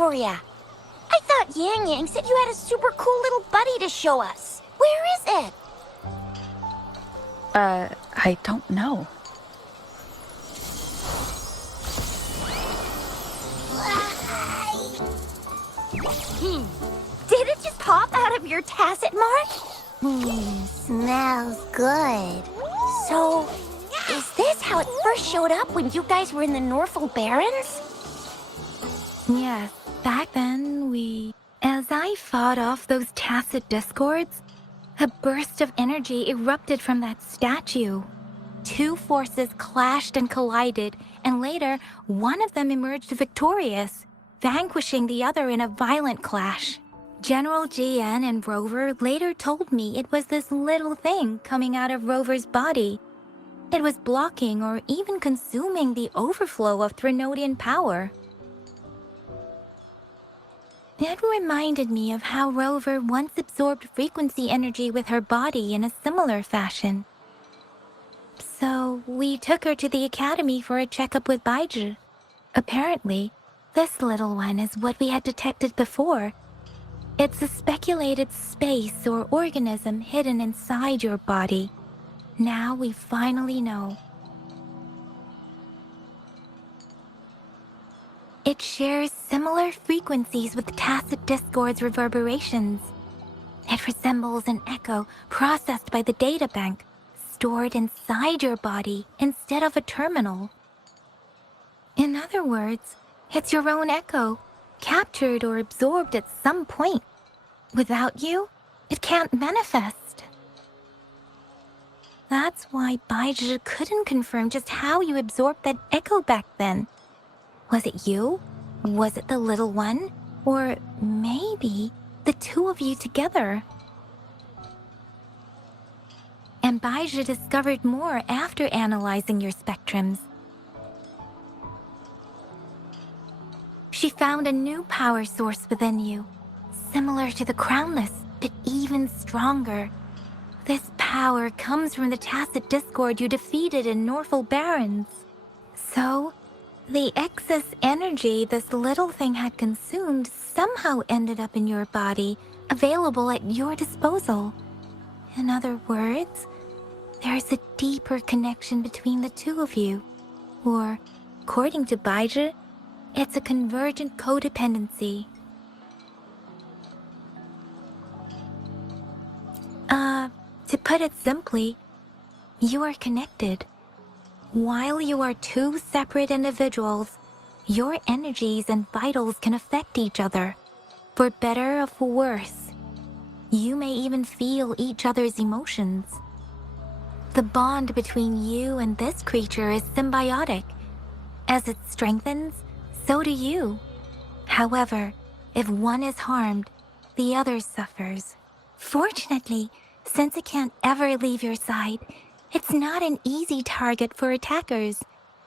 for ya. I thought Yang Yang said you had a super cool little buddy to show us. Where is it? I don't know. Did it just pop out of your tacit mark? Smells good. So, is this how it first showed up when you guys were in the Norfolk Barrens? Yes, back then As I fought off those tacit discords, a burst of energy erupted from that statue. Two forces clashed and collided, and later, one of them emerged victorious, vanquishing the other in a violent clash. General GN and Rover later told me it was this little thing coming out of Rover's body. It was blocking or even consuming the overflow of Threnodian power. It reminded me of how Rover once absorbed frequency energy with her body in a similar fashion. So we took her to the academy for a checkup with Baizhi. Apparently, this little one is what we had detected before. It's a speculated space or organism hidden inside your body. Now we finally know. It shares similar frequencies with tacit discord's reverberations. It resembles an echo processed by the data bank, stored inside your body instead of a terminal. In other words, it's your own echo, captured or absorbed at some point. Without you, it can't manifest. That's why Baizhi couldn't confirm just how you absorbed that echo back then. Was it you? Was it the little one? Or maybe the two of you together? And Baizhi discovered more after analyzing your spectrums. She found a new power source within you, similar to the Crownless, but even stronger. This power comes from the tacit discord you defeated in Norfolk Barrens. So, the excess energy this little thing had consumed somehow ended up in your body, available at your disposal. In other words, there's a deeper connection between the two of you. Or, according to Baizhi, it's a convergent codependency. To put it simply, you are connected. While you are two separate individuals, your energies and vitals can affect each other, for better or for worse. You may even feel each other's emotions. The bond between you and this creature is symbiotic. As it strengthens, so do you. However, if one is harmed, the other suffers. Fortunately, since it can't ever leave your side, it's not an easy target for attackers.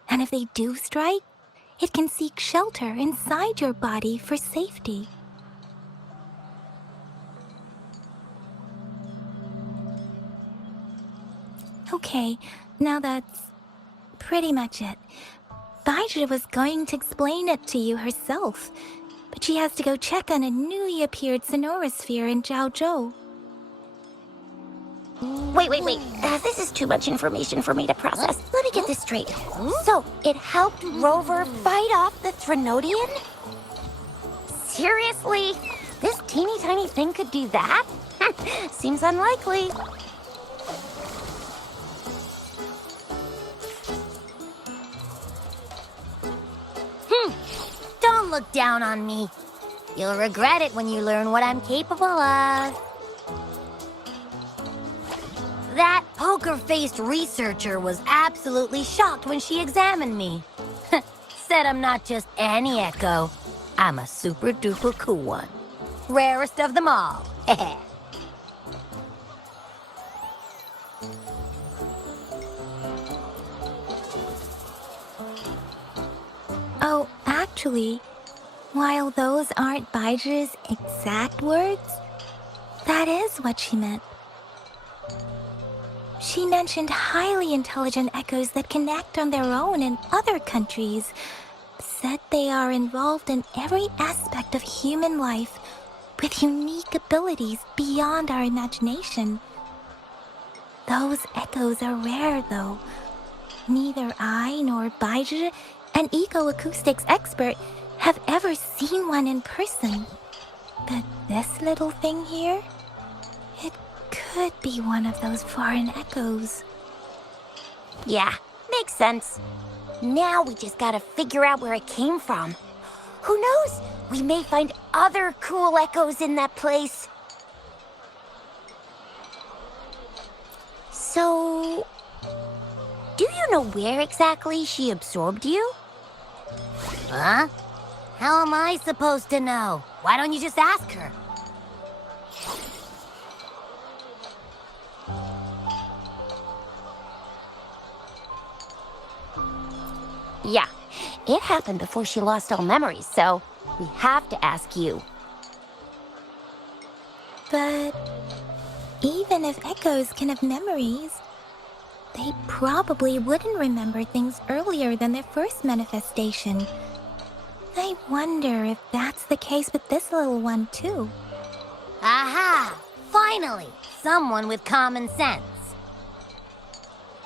And if they do strike, it can seek shelter inside your body for safety. Okay, now that's pretty much it. Baizhi was going to explain it to you herself, but she has to go check on a newly appeared sonorosphere in Zhaozhou. Wait. This is too much information for me to process. Let me get this straight. So, it helped Rover fight off the Threnodian? Seriously? This teeny tiny thing could do that? Seems unlikely. Don't look down on me. You'll regret it when you learn what I'm capable of. That poker-faced researcher was absolutely shocked when she examined me. Said I'm not just any echo. I'm a super-duper cool one. Rarest of them all. Oh, actually, while those aren't Baizhi's exact words, that is what she meant. She mentioned highly intelligent echoes that can act on their own in other countries, said they are involved in every aspect of human life with unique abilities beyond our imagination. Those echoes are rare, though. Neither I nor Baizhi, an ecoacoustics expert, have ever seen one in person. But this little thing here, it could be one of those foreign echoes. Yeah, makes sense. Now we just gotta figure out where it came from. Who knows? We may find other cool echoes in that place. So, do you know where exactly she absorbed you? Huh? How am I supposed to know? Why don't you just ask her? Yeah, it happened before she lost all memories, so we have to ask you. But even if echoes can have memories, they probably wouldn't remember things earlier than their first manifestation. I wonder if that's the case with this little one, too. Aha! Finally! Someone with common sense.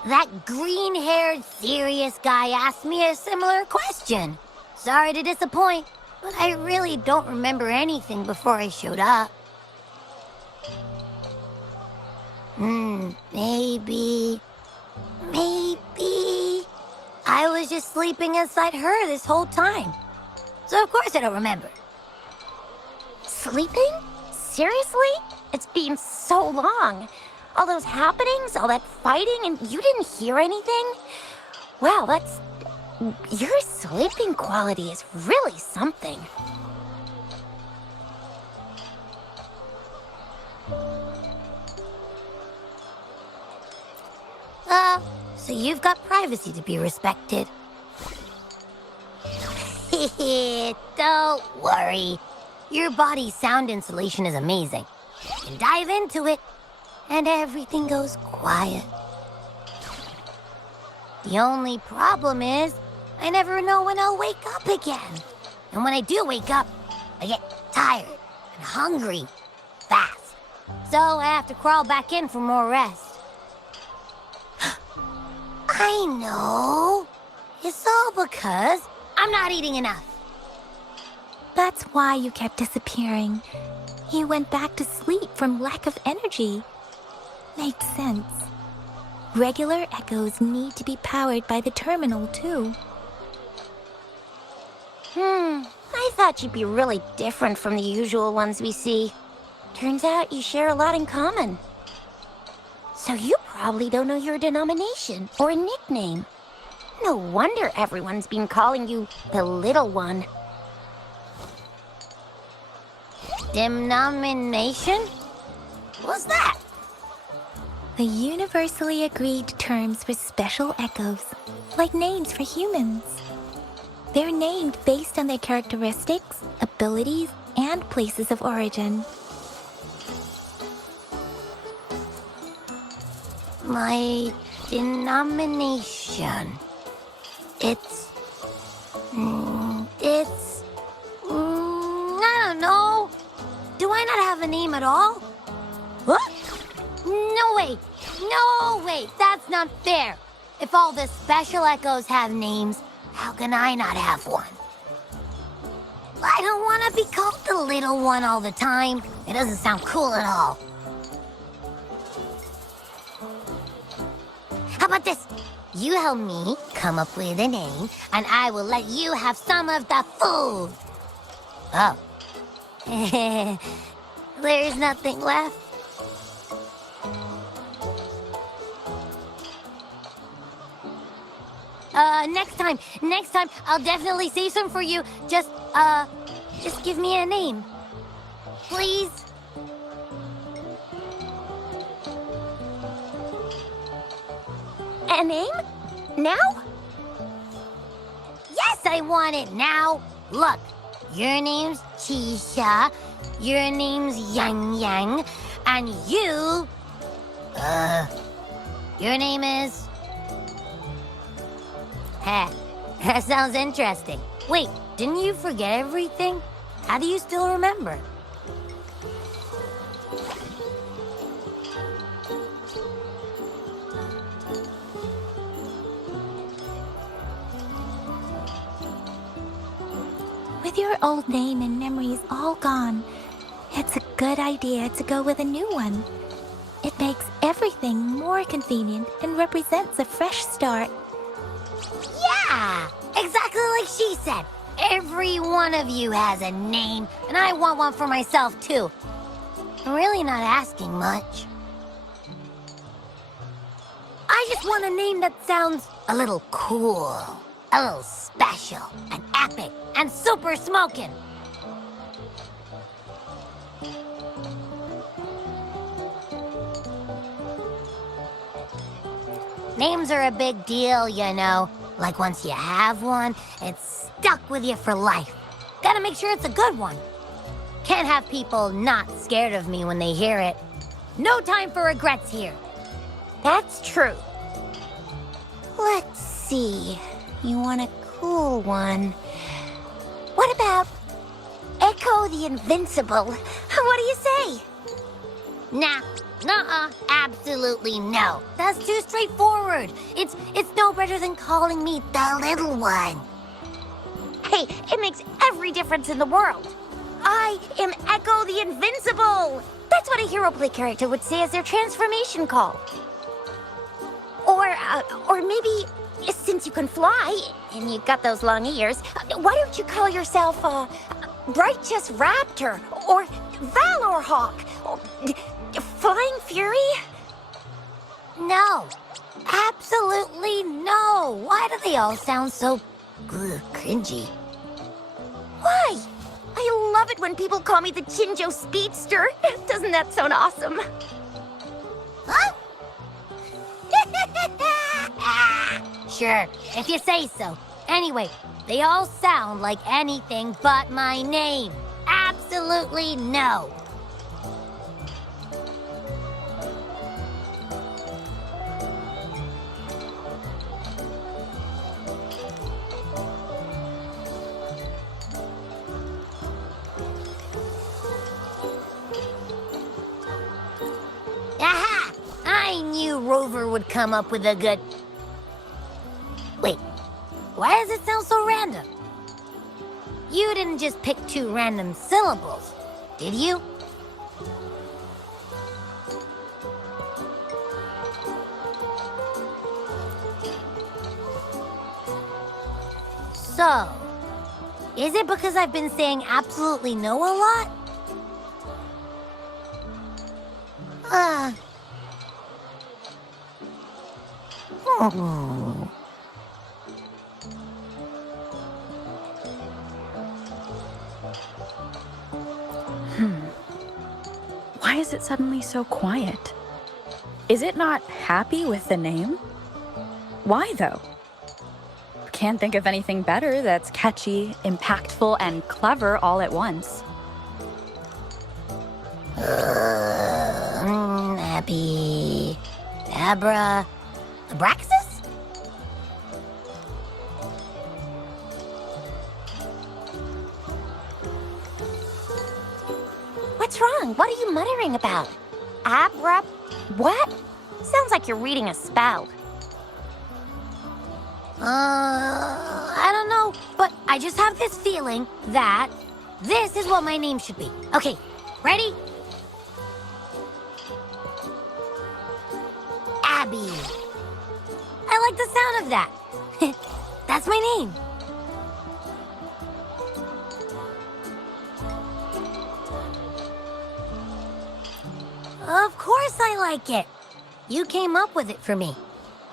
That green-haired, serious guy asked me a similar question. Sorry to disappoint, but I really don't remember anything before I showed up. Maybe... I was just sleeping inside her this whole time. So of course I don't remember. Sleeping? Seriously? It's been so long. All those happenings, all that fighting, and you didn't hear anything? Wow, that's... Your sleeping quality is really something. So you've got privacy to be respected. Don't worry. Your body's sound insulation is amazing. You can dive into it, and everything goes quiet. The only problem is, I never know when I'll wake up again. And when I do wake up, I get tired and hungry fast. So I have to crawl back in for more rest. I know. It's all because I'm not eating enough. That's why you kept disappearing. You went back to sleep from lack of energy. Makes sense. Regular echoes need to be powered by the terminal, too. I thought you'd be really different from the usual ones we see. Turns out you share a lot in common. So you probably don't know your denomination or a nickname. No wonder everyone's been calling you the Little One. Denomination? What's that? The universally agreed terms for special echoes, like names for humans. They're named based on their characteristics, abilities, and places of origin. My denomination. It's... I don't know. Do I not have a name at all? What? No way. No way. That's not fair. If all the special echoes have names, how can I not have one? I don't want to be called the little one all the time. It doesn't sound cool at all. How about this? You help me come up with a name, and I will let you have some of the food. Oh. There's nothing left. Next time, I'll definitely save some for you. Just give me a name. Please? A name? Now? Yes, I want it now. Look, your name's Chisha, your name's Yang Yang, and you... your name is... Heh, that sounds interesting. Wait, didn't you forget everything? How do you still remember? With your old name and memories all gone, it's a good idea to go with a new one. It makes everything more convenient and represents a fresh start. Yeah, exactly like she said. Every one of you has a name, and I want one for myself too. I'm really not asking much. I just want a name that sounds a little cool, a little special, and epic, and super smoking. Names are a big deal, you know. Like once you have one, it's stuck with you for life. Gotta make sure it's a good one. Can't have people not scared of me when they hear it. No time for regrets here. That's true. Let's see. You want a cool one. What about Echo the Invincible? What do you say? Nah, nuh-uh, absolutely no. That's too straightforward. It's no better than calling me the little one. Hey, it makes every difference in the world. I am Echo the Invincible! That's what a hero play character would say as their transformation call. Or maybe, since you can fly, and you've got those long ears, why don't you call yourself, Righteous Raptor, or Valor Hawk, or Flying Fury? No, absolutely no. Why do they all sound so cringy? Why? I love it when people call me the Jinjo Speedster. Doesn't that sound awesome? Huh? Sure, if you say so. Anyway, they all sound like anything but my name. Absolutely no. Aha! I knew Rover would come up with a good... Wait, why does it sound so random? You didn't just pick two random syllables, did you? So, is it because I've been saying absolutely no a lot? Hmm. Why is it suddenly so quiet? Is it not happy with the name? Why, though? Can't think of anything better that's catchy, impactful, and clever all at once. Abby... Abra... Abraxas? What's wrong? What are you muttering about? Abra... what? Sounds like you're reading a spell. I don't know, but I just have this feeling that this is what my name should be. Okay, ready? Abby. I like the sound of that. That's my name. Of course I like it. You came up with it for me.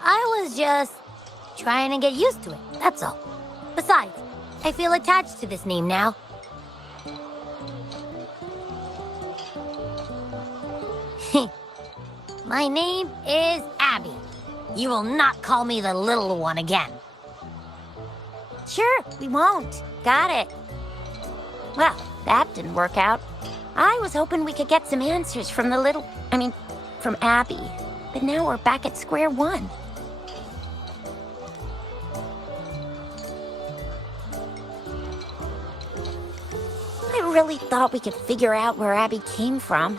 I was just trying to get used to it, that's all. Besides, I feel attached to this name now. My name is Abby. You will not call me the little one again. Sure, we won't. Got it. Well, that didn't work out. I was hoping we could get some answers from from Abby. But now we're back at square one. really thought we could figure out where Abby came from.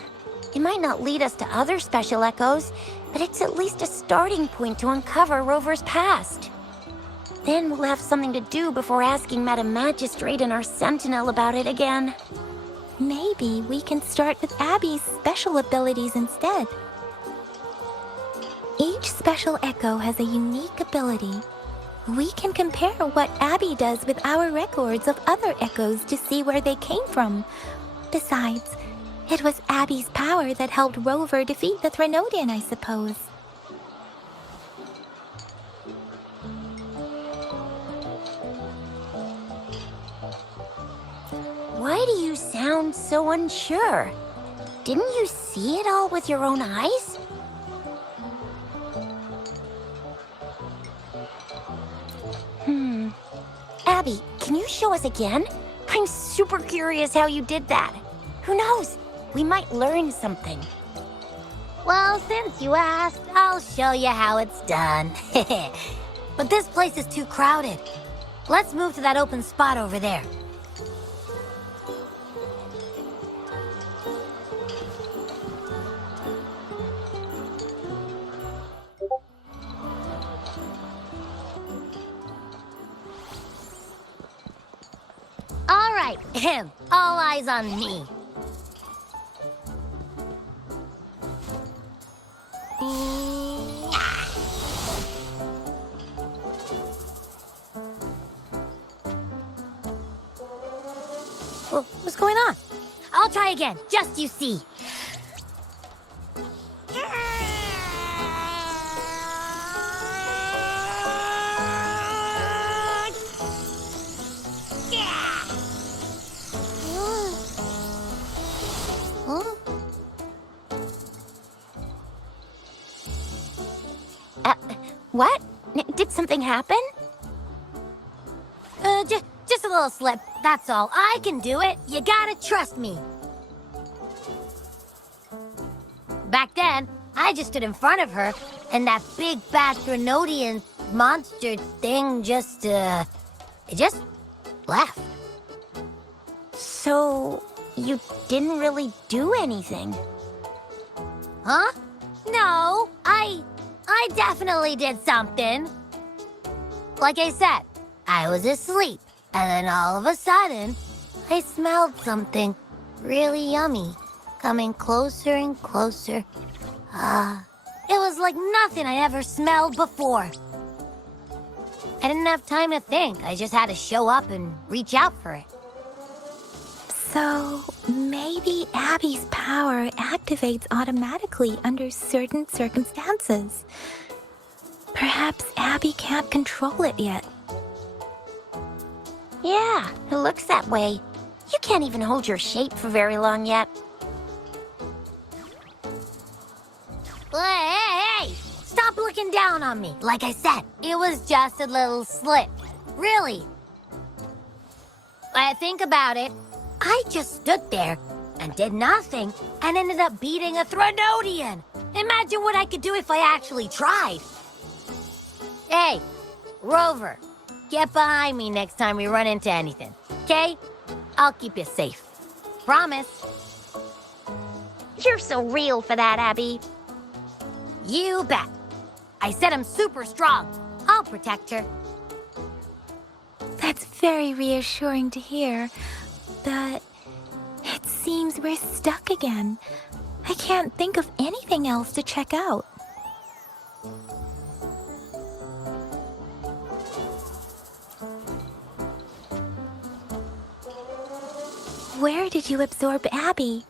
It might not lead us to other special echoes, but it's at least a starting point to uncover Rover's past. Then we'll have something to do before asking Madam Magistrate and our Sentinel about it again. Maybe we can start with Abby's special abilities instead. Each special echo has a unique ability. We can compare what Abby does with our records of other echoes to see where they came from. Besides, it was Abby's power that helped Rover defeat the Threnodian, I suppose. Why do you sound so unsure? Didn't you see it all with your own eyes? Abby, can you show us again? I'm super curious how you did that. Who knows? We might learn something. Well, since you asked, I'll show you how it's done. But this place is too crowded. Let's move to that open spot over there. All right, all eyes on me. What's going on? I'll try again, just you see. What? Did something happen? Just a little slip, that's all. I can do it. You gotta trust me. Back then, I just stood in front of her, and that big bad Threnodian monster thing just, it just left. So, you didn't really do anything? Huh? No, I definitely did something. Like I said, I was asleep, and then all of a sudden, I smelled something really yummy, coming closer and closer. It was like nothing I ever smelled before. I didn't have time to think. I just had to show up and reach out for it. So, maybe Abby's power activates automatically under certain circumstances. Perhaps Abby can't control it yet. Yeah, it looks that way. You can't even hold your shape for very long yet. Hey! Stop looking down on me. Like I said, it was just a little slip. Really. I think about it. I just stood there and did nothing and ended up beating a Threnodian. Imagine what I could do if I actually tried. Hey, Rover, get behind me next time we run into anything, okay? I'll keep you safe. Promise. You're so real for that, Abby. You bet. I said I'm super strong. I'll protect her. That's very reassuring to hear, but it seems we're stuck again. I can't think of anything else to check out. Where did you absorb Abby?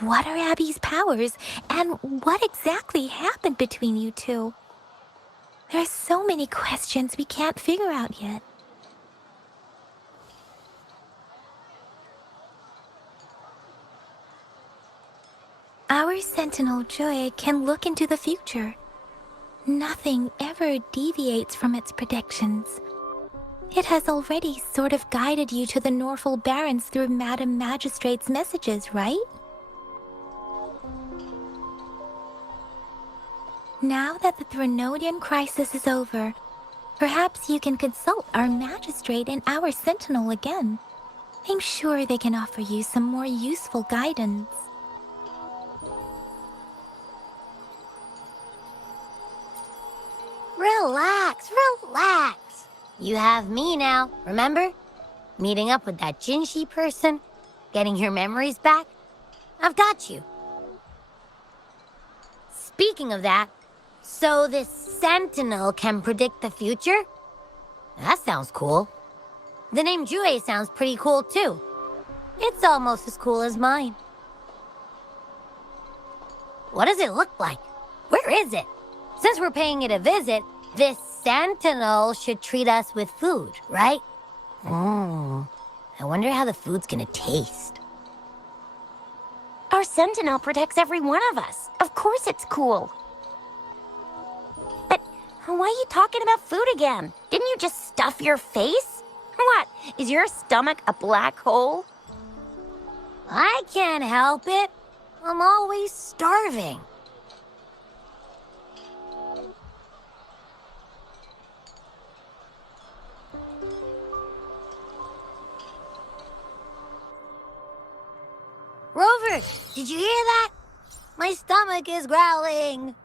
What are Abby's powers, and what exactly happened between you two? There are so many questions we can't figure out yet. Our Sentinel Joy can look into the future. Nothing ever deviates from its predictions. It has already sort of guided you to the Norfolk Barrens through Madam Magistrate's messages, right? Now that the Threnodian crisis is over, perhaps you can consult our Magistrate and our Sentinel again. I'm sure they can offer you some more useful guidance. Relax, relax. You have me now, remember? Meeting up with that Jinshi person, getting your memories back. I've got you. Speaking of that, so this Sentinel can predict the future? That sounds cool. The name Jue sounds pretty cool too. It's almost as cool as mine. What does it look like? Where is it? Since we're paying it a visit, this Sentinel should treat us with food, right? I wonder how the food's gonna taste. Our Sentinel protects every one of us. Of course it's cool. But why are you talking about food again? Didn't you just stuff your face? What, is your stomach a black hole? I can't help it. I'm always starving. Rover, did you hear that? My stomach is growling.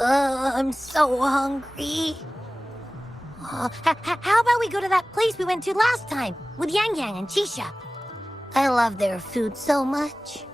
I'm so hungry. How about we go to that place we went to last time with Yang Yang and Chisha? I love their food so much.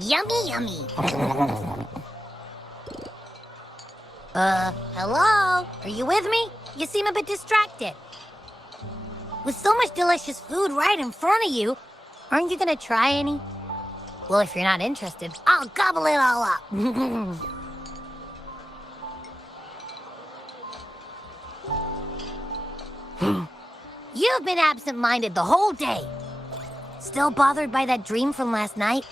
Yummy, yummy. Hello? Are you with me? You seem a bit distracted. With so much delicious food right in front of you, aren't you gonna try any? Well, if you're not interested, I'll gobble it all up. You've been absent-minded the whole day. Still bothered by that dream from last night?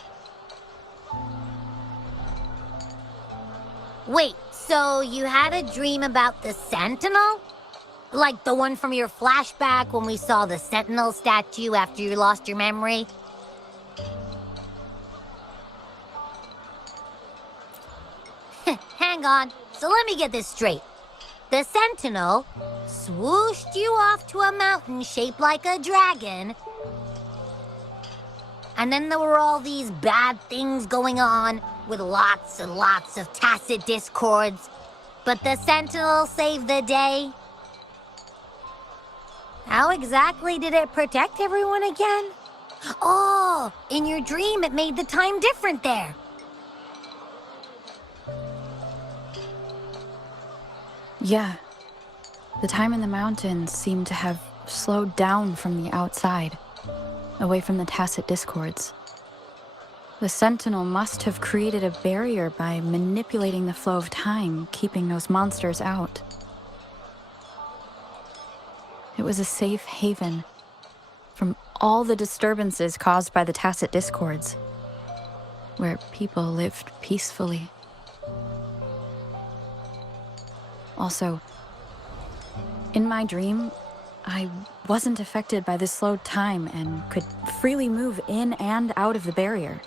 Wait, so you had a dream about the Sentinel? Like the one from your flashback when we saw the Sentinel statue after you lost your memory? Hang on, so let me get this straight. The Sentinel swooshed you off to a mountain shaped like a dragon, and then there were all these bad things going on with lots and lots of tacit discords. But the Sentinel saved the day. How exactly did it protect everyone again? Oh, in your dream it made the time different there. Yeah. The time in the mountains seemed to have slowed down from the outside, away from the tacit discords. The Sentinel must have created a barrier by manipulating the flow of time, keeping those monsters out. It was a safe haven from all the disturbances caused by the tacit discords, where people lived peacefully. Also, in my dream, I wasn't affected by the slowed time and could freely move in and out of the barrier.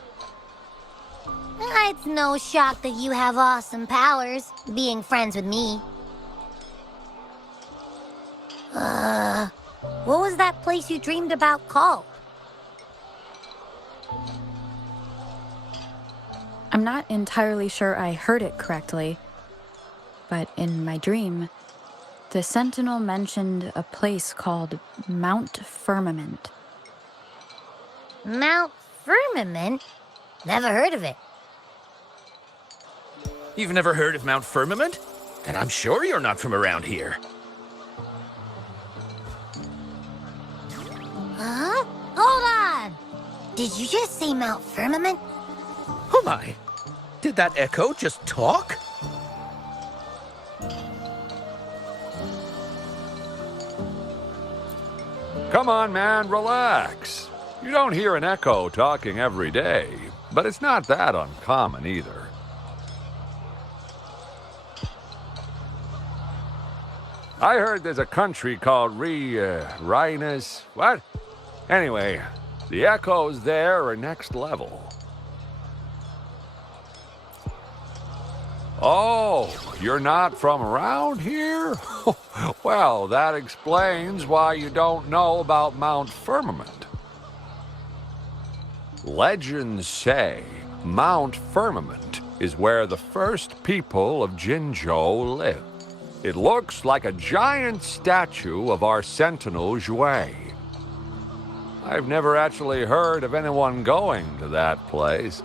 It's no shock that you have awesome powers, being friends with me. What was that place you dreamed about called? I'm not entirely sure I heard it correctly, but in my dream, the Sentinel mentioned a place called Mount Firmament. Mount Firmament? Never heard of it. You've never heard of Mount Firmament? Then I'm sure you're not from around here. Huh? Hold on! Did you just say Mount Firmament? Oh my! Did that echo just talk? Come on, man, relax. You don't hear an echo talking every day, but it's not that uncommon either. I heard there's a country called Rhinus. What? Anyway, the echoes there are next level. Oh, you're not from around here? Well, that explains why you don't know about Mount Firmament. Legends say Mount Firmament is where the first people of Jinzhou lived. It looks like a giant statue of our sentinel Zhui. I've never actually heard of anyone going to that place.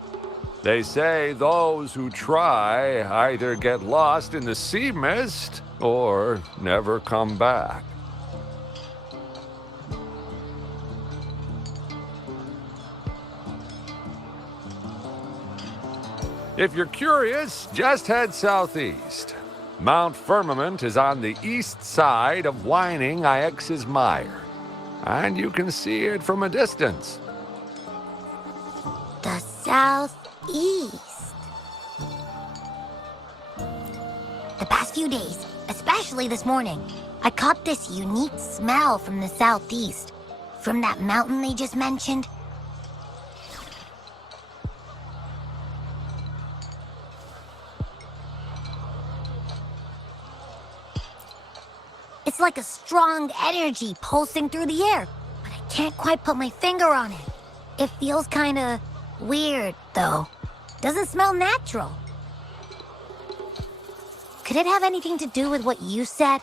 They say those who try either get lost in the sea mist or never come back. If you're curious, just head southeast. Mount Firmament is on the east side of whining Ix's Mire, and you can see it from a distance. The southeast. The past few days, especially this morning, I caught this unique smell from the southeast. From that mountain they just mentioned. It's like a strong energy pulsing through the air, but I can't quite put my finger on it. It feels kinda weird, though. Doesn't smell natural. Could it have anything to do with what you said?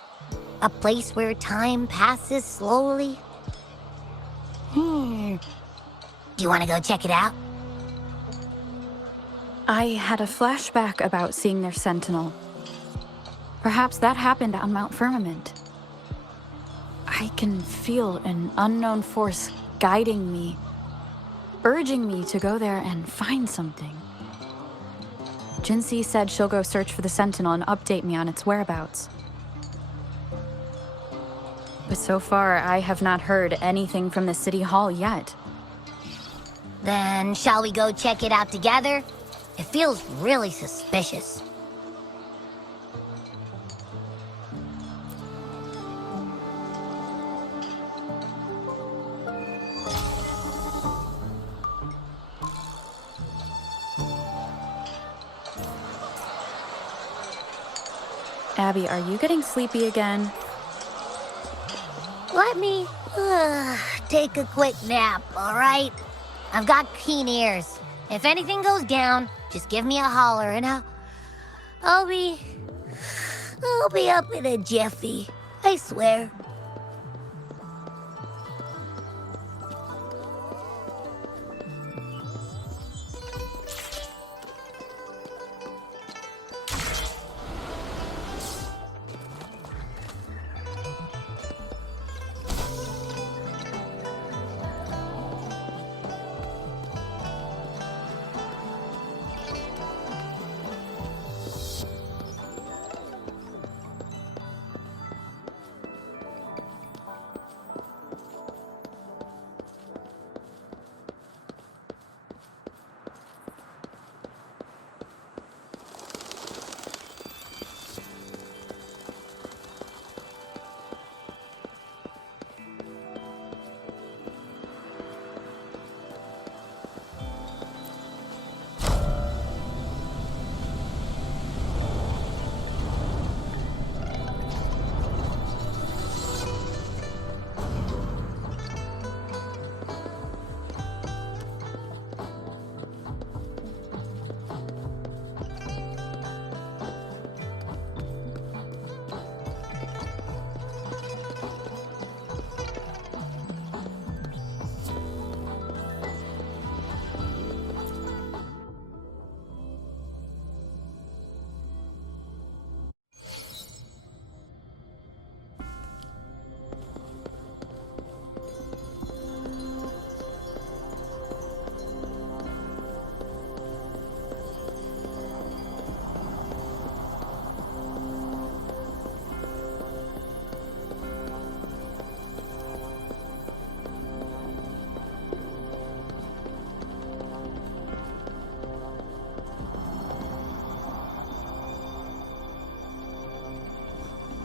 A place where time passes slowly? Do you want to go check it out? I had a flashback about seeing their sentinel. Perhaps that happened on Mount Firmament. I can feel an unknown force guiding me, urging me to go there and find something. Jinxie said she'll go search for the sentinel and update me on its whereabouts. But so far, I have not heard anything from the city hall yet. Then shall we go check it out together? It feels really suspicious. Abby, are you getting sleepy again? Let me take a quick nap, all right? I've got keen ears. If anything goes down, just give me a holler and I'll be up in a jiffy. I swear.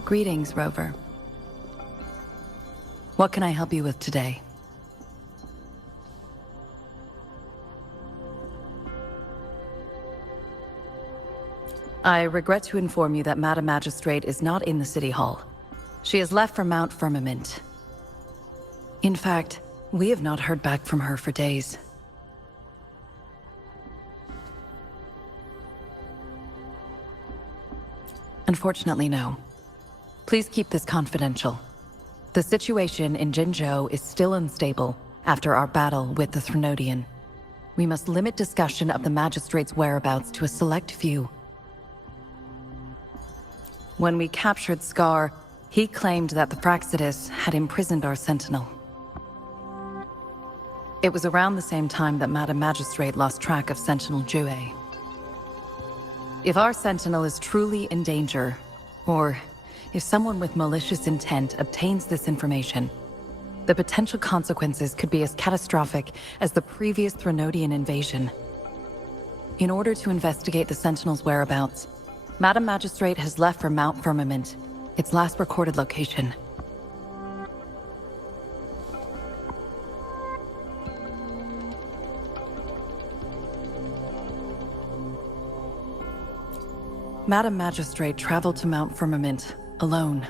Greetings, Rover. What can I help you with today? I regret to inform you that Madam Magistrate is not in the City Hall. She has left for Mount Firmament. In fact, we have not heard back from her for days. Unfortunately, no. Please keep this confidential. The situation in Jinzhou is still unstable after our battle with the Threnodian. We must limit discussion of the Magistrate's whereabouts to a select few. When we captured Scar, he claimed that the Praxidus had imprisoned our Sentinel. It was around the same time that Madam Magistrate lost track of Sentinel Jue. If our Sentinel is truly in danger, or if someone with malicious intent obtains this information, the potential consequences could be as catastrophic as the previous Threnodian invasion. In order to investigate the Sentinel's whereabouts, Madam Magistrate has left for Mount Firmament, its last recorded location. Madam Magistrate traveled to Mount Firmament alone.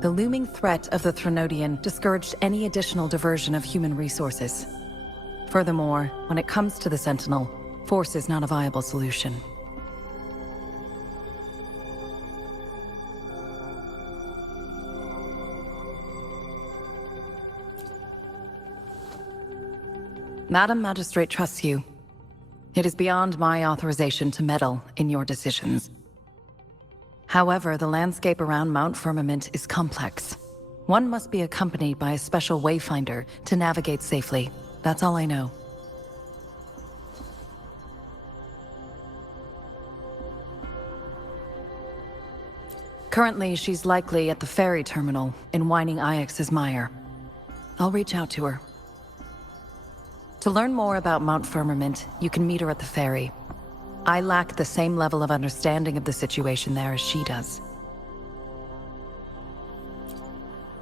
The looming threat of the Threnodian discouraged any additional diversion of human resources. Furthermore, when it comes to the Sentinel, force is not a viable solution. Madam Magistrate trusts you. It is beyond my authorization to meddle in your decisions. However, the landscape around Mount Firmament is complex. One must be accompanied by a special wayfinder to navigate safely. That's all I know. Currently, she's likely at the ferry terminal in Whining Ix's Mire. I'll reach out to her. To learn more about Mount Firmament, you can meet her at the ferry. I lack the same level of understanding of the situation there as she does.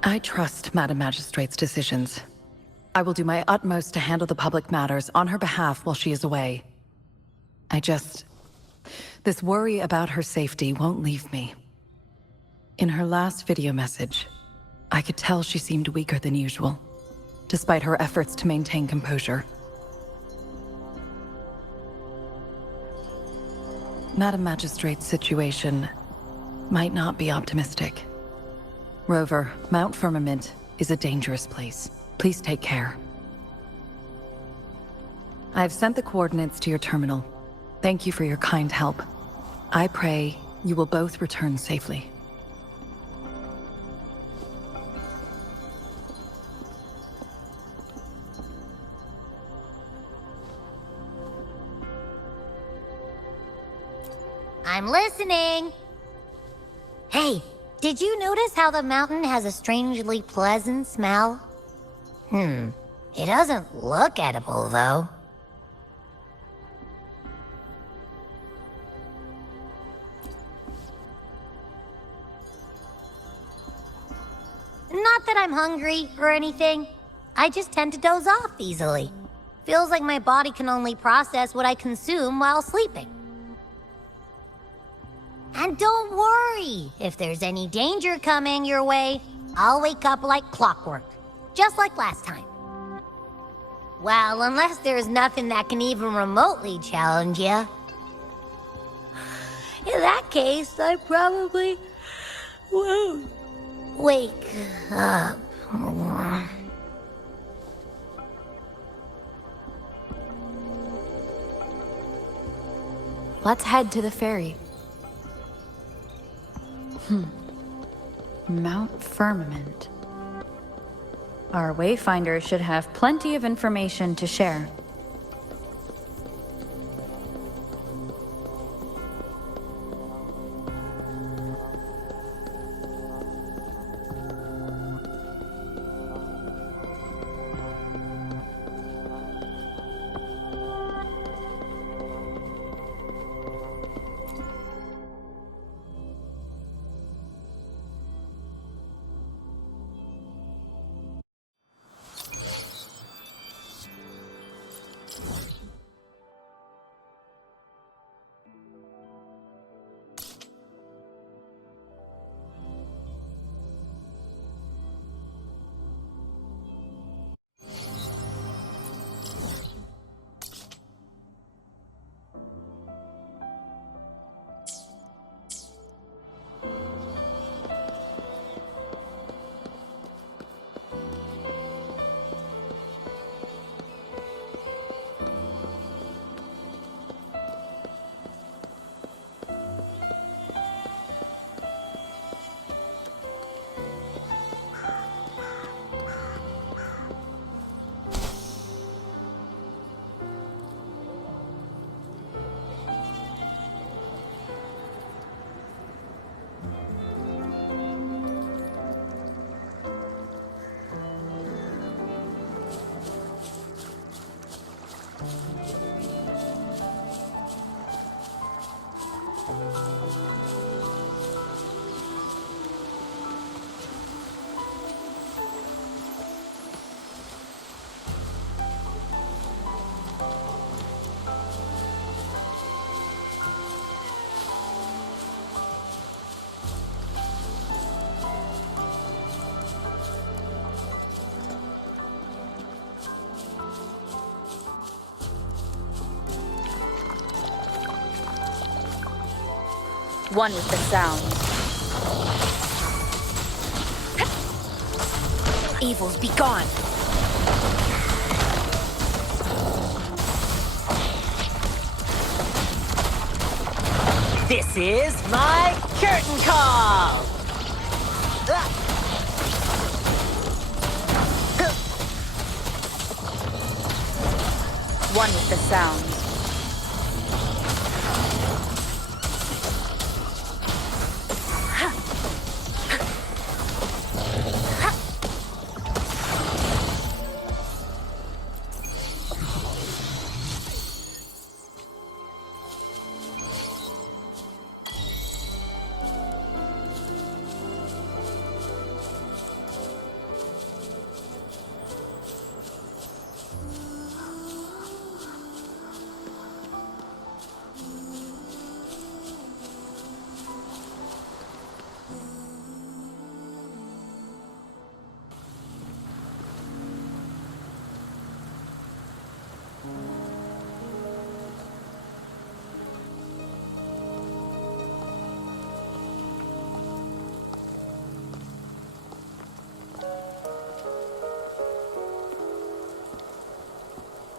I trust Madam Magistrate's decisions. I will do my utmost to handle the public matters on her behalf while she is away. This worry about her safety won't leave me. In her last video message, I could tell she seemed weaker than usual, despite her efforts to maintain composure. Madam Magistrate's situation might not be optimistic. Rover, Mount Firmament is a dangerous place. Please take care. I've sent the coordinates to your terminal. Thank you for your kind help. I pray you will both return safely. I'm listening. Hey, did you notice how the mountain has a strangely pleasant smell? It doesn't look edible, though. Not that I'm hungry or anything. I just tend to doze off easily. Feels like my body can only process what I consume while sleeping. And don't worry, if there's any danger coming your way, I'll wake up like clockwork, just like last time. Well, unless there's nothing that can even remotely challenge you. In that case, I probably won't wake up. Let's head to the ferry. Mount Firmament. Our Wayfinder should have plenty of information to share. One with the sound. Evils be gone. This is my curtain call! One with the sound.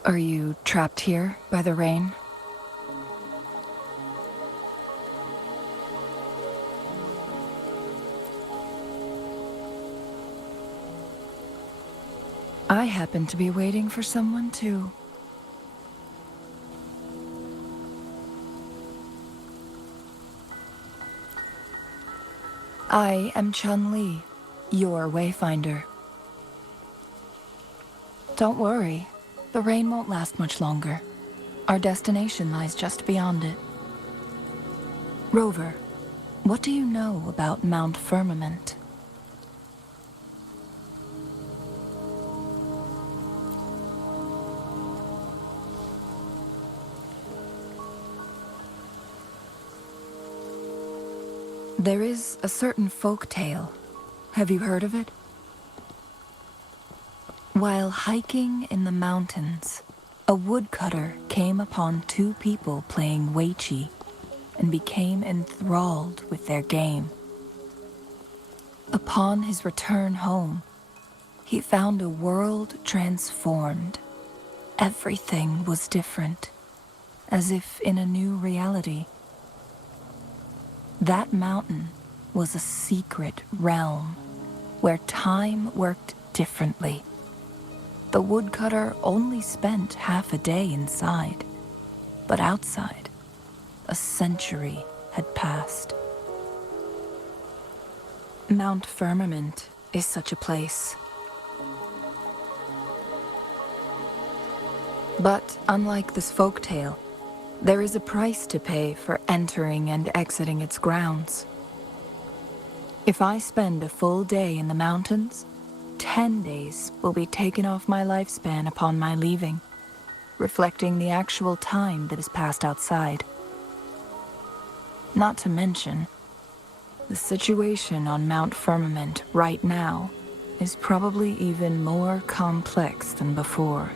Are you trapped here by the rain? I happen to be waiting for someone too. I am Chun-Li, your Wayfinder. Don't worry, the rain won't last much longer. Our destination lies just beyond it. Rover, what do you know about Mount Firmament? There is a certain folk tale. Have you heard of it? While hiking in the mountains, a woodcutter came upon two people playing Weiqi and became enthralled with their game. Upon his return home, he found a world transformed. Everything was different, as if in a new reality. That mountain was a secret realm where time worked differently. The woodcutter only spent half a day inside, but outside, a century had passed. Mount Firmament is such a place. But unlike this folktale, there is a price to pay for entering and exiting its grounds. If I spend a full day in the mountains, 10 days will be taken off my lifespan upon my leaving, reflecting the actual time that is passed outside. Not to mention, the situation on Mount Firmament right now is probably even more complex than before.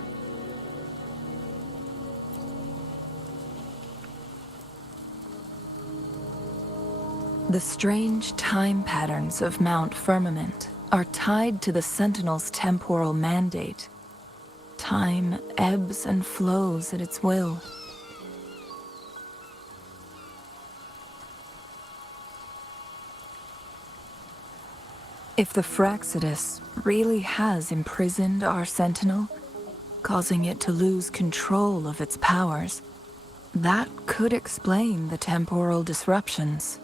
The strange time patterns of Mount Firmament are tied to the Sentinel's temporal mandate. Time ebbs and flows at its will. If the Fraxidus really has imprisoned our Sentinel, causing it to lose control of its powers, that could explain the temporal disruptions.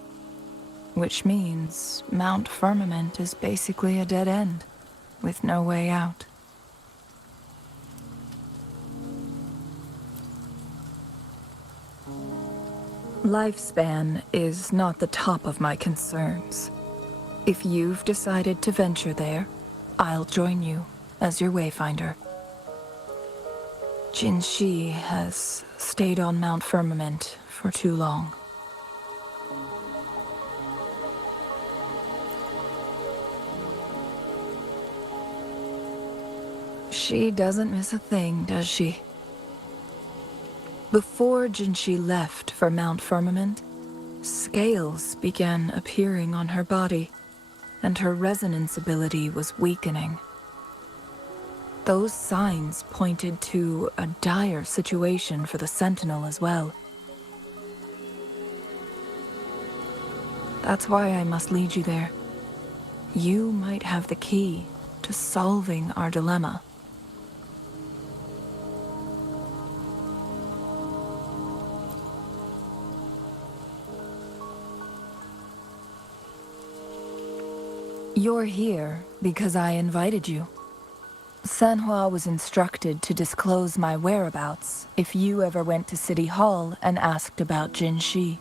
Which means Mount Firmament is basically a dead end, with no way out. Lifespan is not the top of my concerns. If you've decided to venture there, I'll join you as your Wayfinder. Jin Shi has stayed on Mount Firmament for too long. She doesn't miss a thing, does she? Before Jinshi left for Mount Firmament, Scales began appearing on her body, and her resonance ability was weakening. Those signs pointed to a dire situation for the Sentinel as well. That's why I must lead you there. You might have the key to solving our dilemma. You're here because I invited you. Sanhua was instructed to disclose my whereabouts if you ever went to City Hall and asked about Jinshi.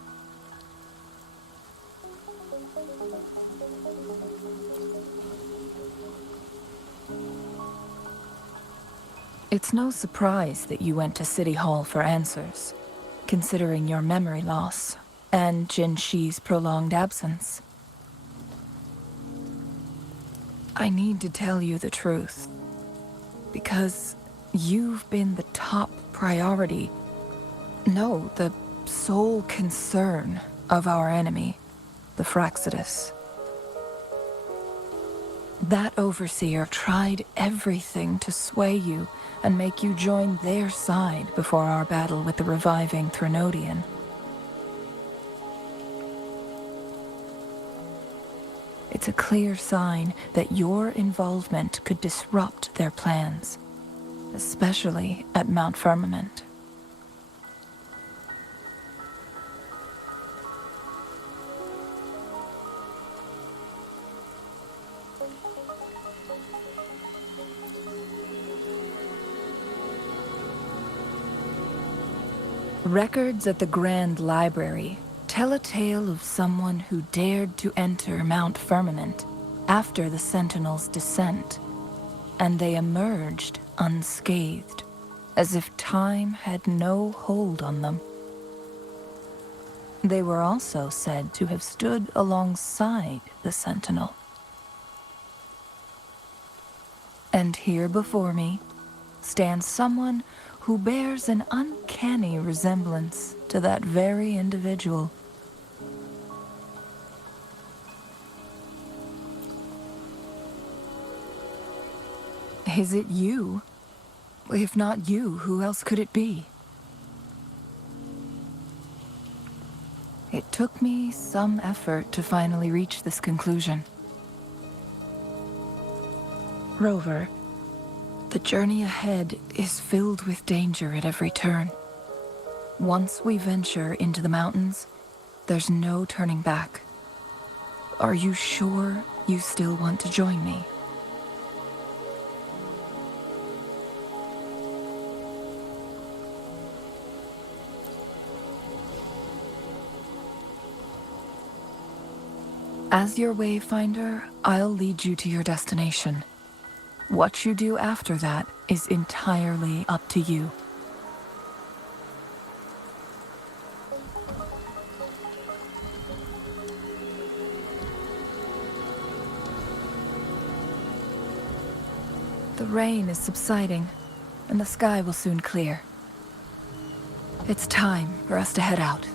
It's no surprise that you went to City Hall for answers, considering your memory loss and Jinshi's prolonged absence. I need to tell you the truth, because you've been the top priority, no, the sole concern of our enemy, the Fraxidus. That overseer tried everything to sway you and make you join their side before our battle with the reviving Threnodian. It's a clear sign that your involvement could disrupt their plans, especially at Mount Firmament. Records at the Grand Library tell a tale of someone who dared to enter Mount Firmament after the Sentinel's descent, and they emerged unscathed, as if time had no hold on them. They were also said to have stood alongside the Sentinel. And here before me stands someone who bears an uncanny resemblance to that very individual. Is it you? If not you, who else could it be? It took me some effort to finally reach this conclusion. Rover, the journey ahead is filled with danger at every turn. Once we venture into the mountains, there's no turning back. Are you sure you still want to join me? As your wayfinder, I'll lead you to your destination. What you do after that is entirely up to you. The rain is subsiding, and the sky will soon clear. It's time for us to head out.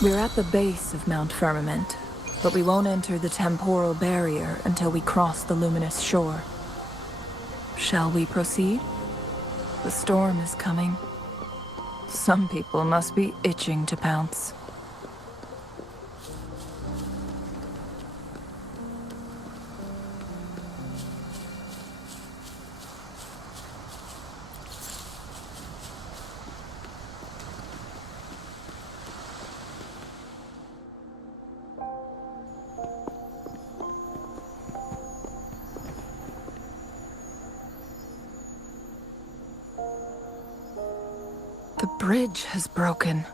We're at the base of Mount Firmament, but we won't enter the temporal barrier until we cross the luminous shore. Shall we proceed? The storm is coming. Some people must be itching to pounce. The bridge has broken.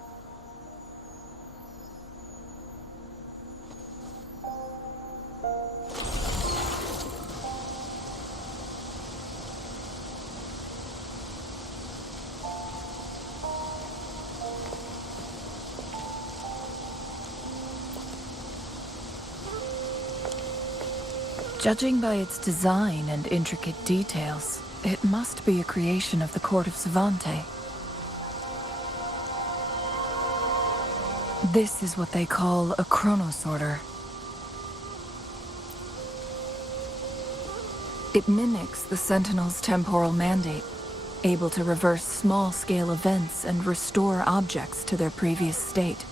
Judging by its design and intricate details, it must be a creation of the court of Savante. This is what they call a chronosorter. It mimics the Sentinel's temporal mandate, able to reverse small-scale events and restore objects to their previous state.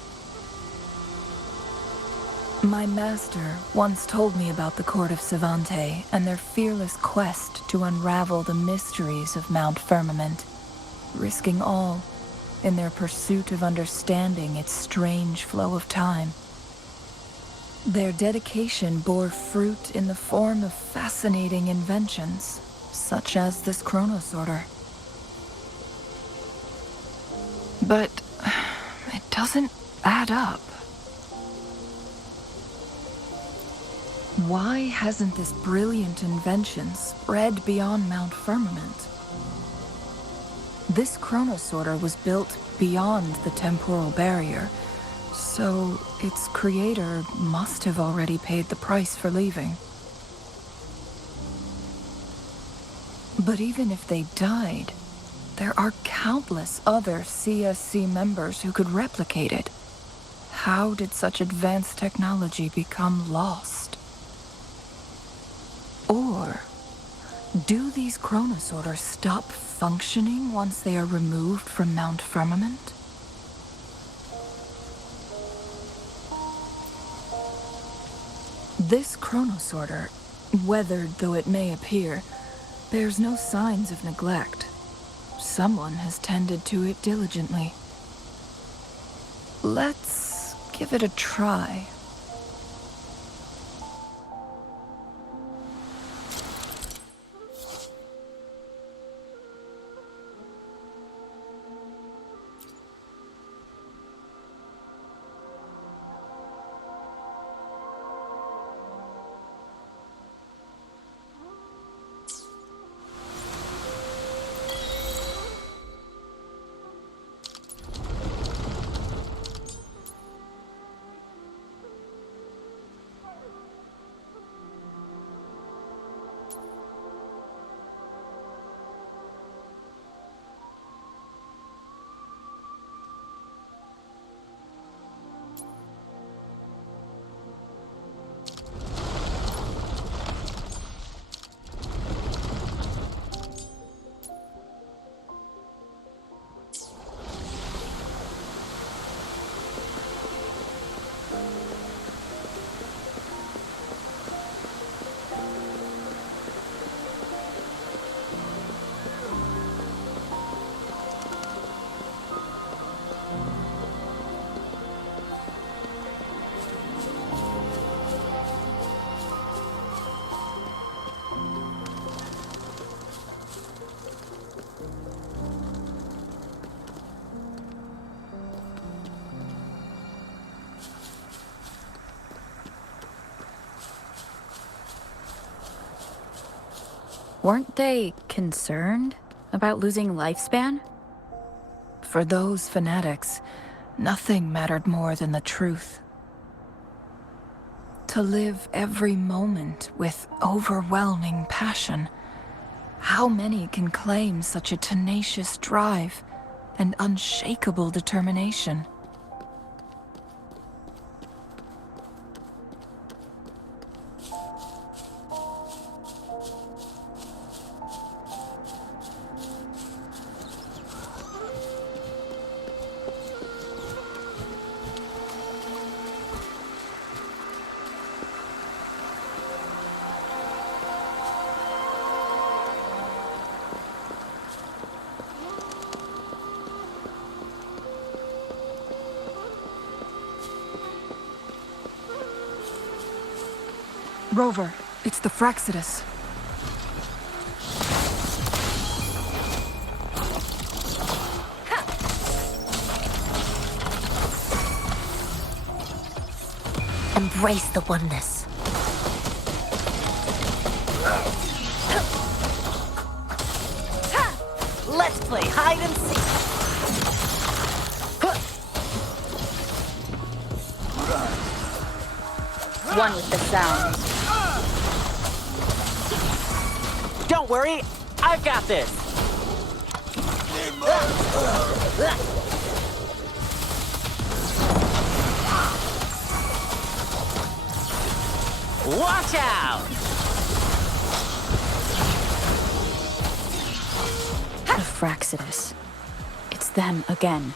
My master once told me about the Court of Savante and their fearless quest to unravel the mysteries of Mount Firmament, risking all in their pursuit of understanding its strange flow of time. Their dedication bore fruit in the form of fascinating inventions, such as this chronosorter. But it doesn't add up. Why hasn't this brilliant invention spread beyond Mount Firmament? This chronosorter was built beyond the temporal barrier, so its creator must have already paid the price for leaving. But even if they died, there are countless other CSC members who could replicate it. How did such advanced technology become lost? Or do these chronosorters stop functioning once they are removed from Mount Firmament? This chronosorter, weathered though it may appear, bears no signs of neglect. Someone has tended to it diligently. Let's give it a try. Weren't they concerned about losing lifespan? For those fanatics, nothing mattered more than the truth. To live every moment with overwhelming passion. How many can claim such a tenacious drive and unshakable determination? Rover, it's the Fraxidus. Embrace the oneness. Let's play hide and seek. One with the sound. Don't worry, I've got this. Watch out! The Fraxidus. It's them again.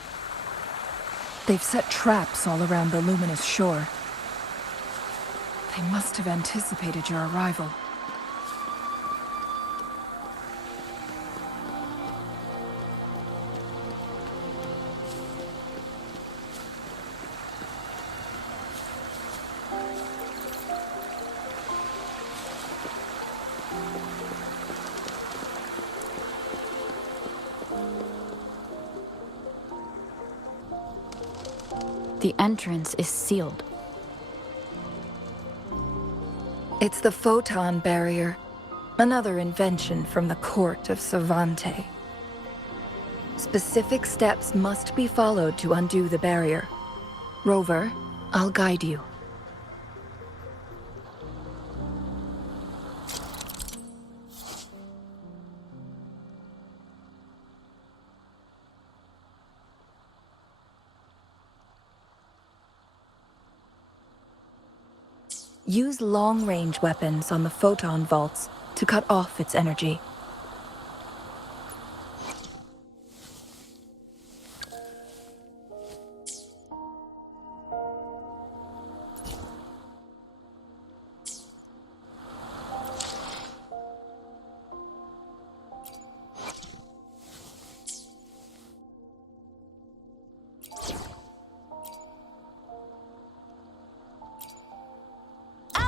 They've set traps all around the luminous shore. They must have anticipated your arrival. The entrance is sealed. It's the photon barrier, another invention from the court of Savante. Specific steps must be followed to undo the barrier. Rover, I'll guide you. Use long-range weapons on the photon vaults to cut off its energy.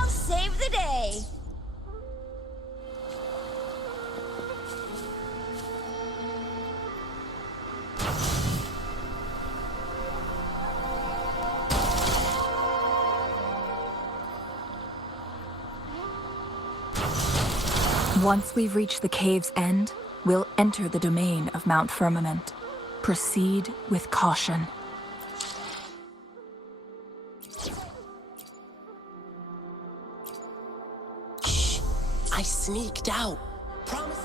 Save the day! Once we've reached the cave's end, we'll enter the domain of Mount Firmament. Proceed with caution. I sneaked out. Promise.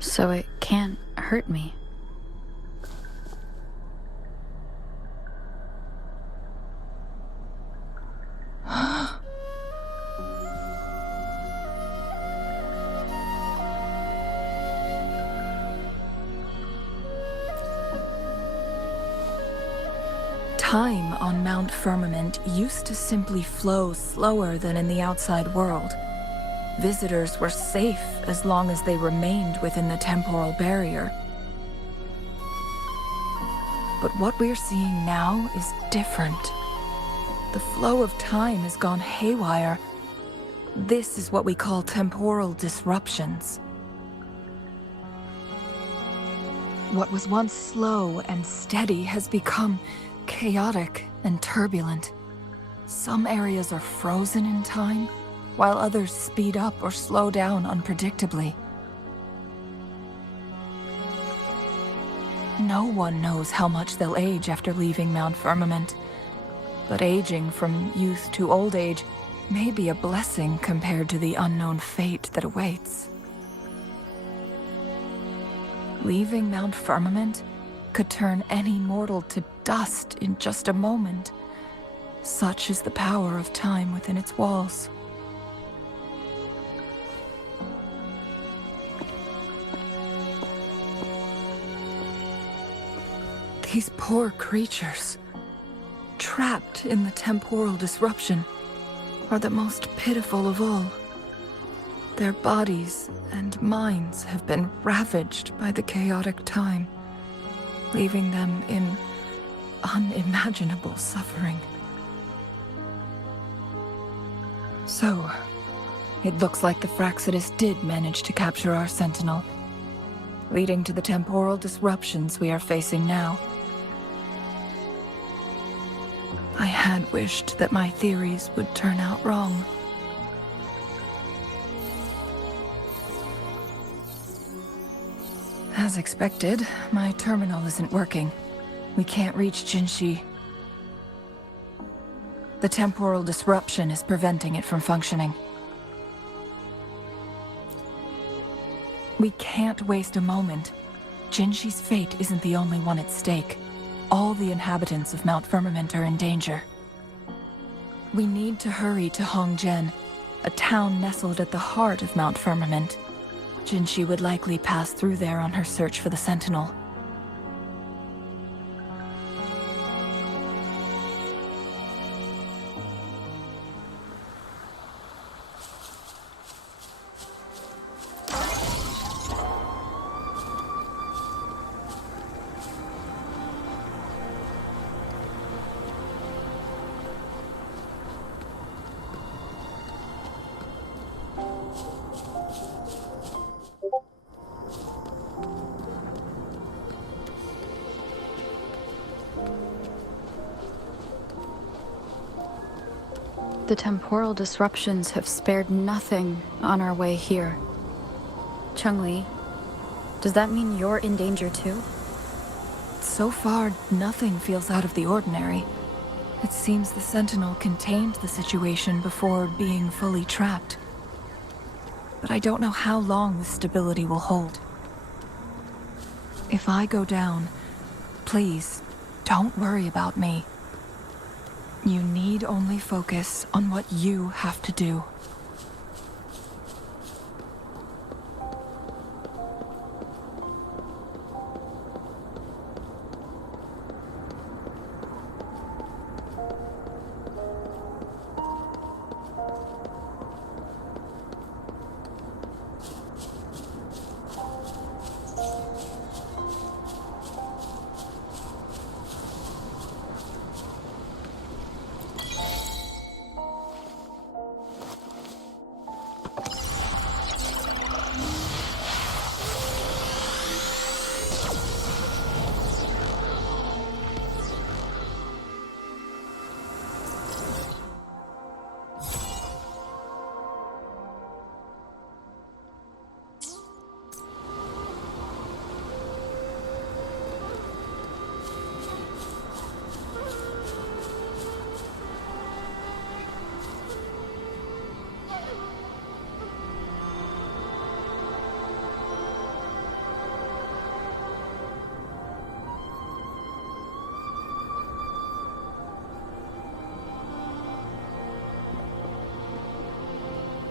So it can't hurt me. Time on Mount Firmament used to simply flow slower than in the outside world. Visitors were safe as long as they remained within the temporal barrier. But what we're seeing now is different. The flow of time has gone haywire. This is what we call temporal disruptions. What was once slow and steady has become chaotic and turbulent. Some areas are frozen in time, while others speed up or slow down unpredictably. No one knows how much they'll age after leaving Mount Firmament, but aging from youth to old age may be a blessing compared to the unknown fate that awaits. Leaving Mount Firmament could turn any mortal to dust in just a moment. Such is the power of time within its walls. These poor creatures, trapped in the temporal disruption, are the most pitiful of all. Their bodies and minds have been ravaged by the chaotic time, leaving them in unimaginable suffering. So, it looks like the Fraxidus did manage to capture our Sentinel, leading to the temporal disruptions we are facing now. I had wished that my theories would turn out wrong. As expected, my terminal isn't working. We can't reach Jinshi. The temporal disruption is preventing it from functioning. We can't waste a moment. Jinshi's fate isn't the only one at stake. All the inhabitants of Mount Firmament are in danger. We need to hurry to Hongjian, a town nestled at the heart of Mount Firmament. Jinshi would likely pass through there on her search for the Sentinel. The temporal disruptions have spared nothing on our way here. Chungli, does that mean you're in danger too? So far, nothing feels out of the ordinary. It seems the Sentinel contained the situation before being fully trapped. But I don't know how long this stability will hold. If I go down, please, don't worry about me. You need only focus on what you have to do.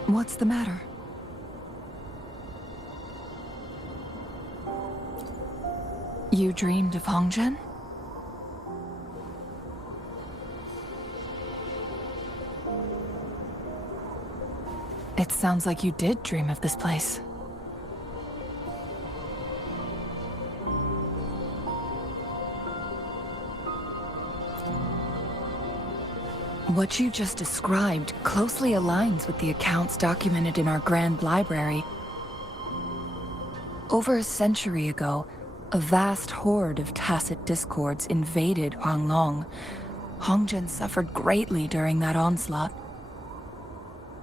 What's the matter? You dreamed of Hongjian? It sounds like you did dream of this place. What you just described closely aligns with the accounts documented in our Grand Library. Over a century ago, A vast horde of tacit discords invaded Huanglong. Hongzhen suffered greatly during that onslaught.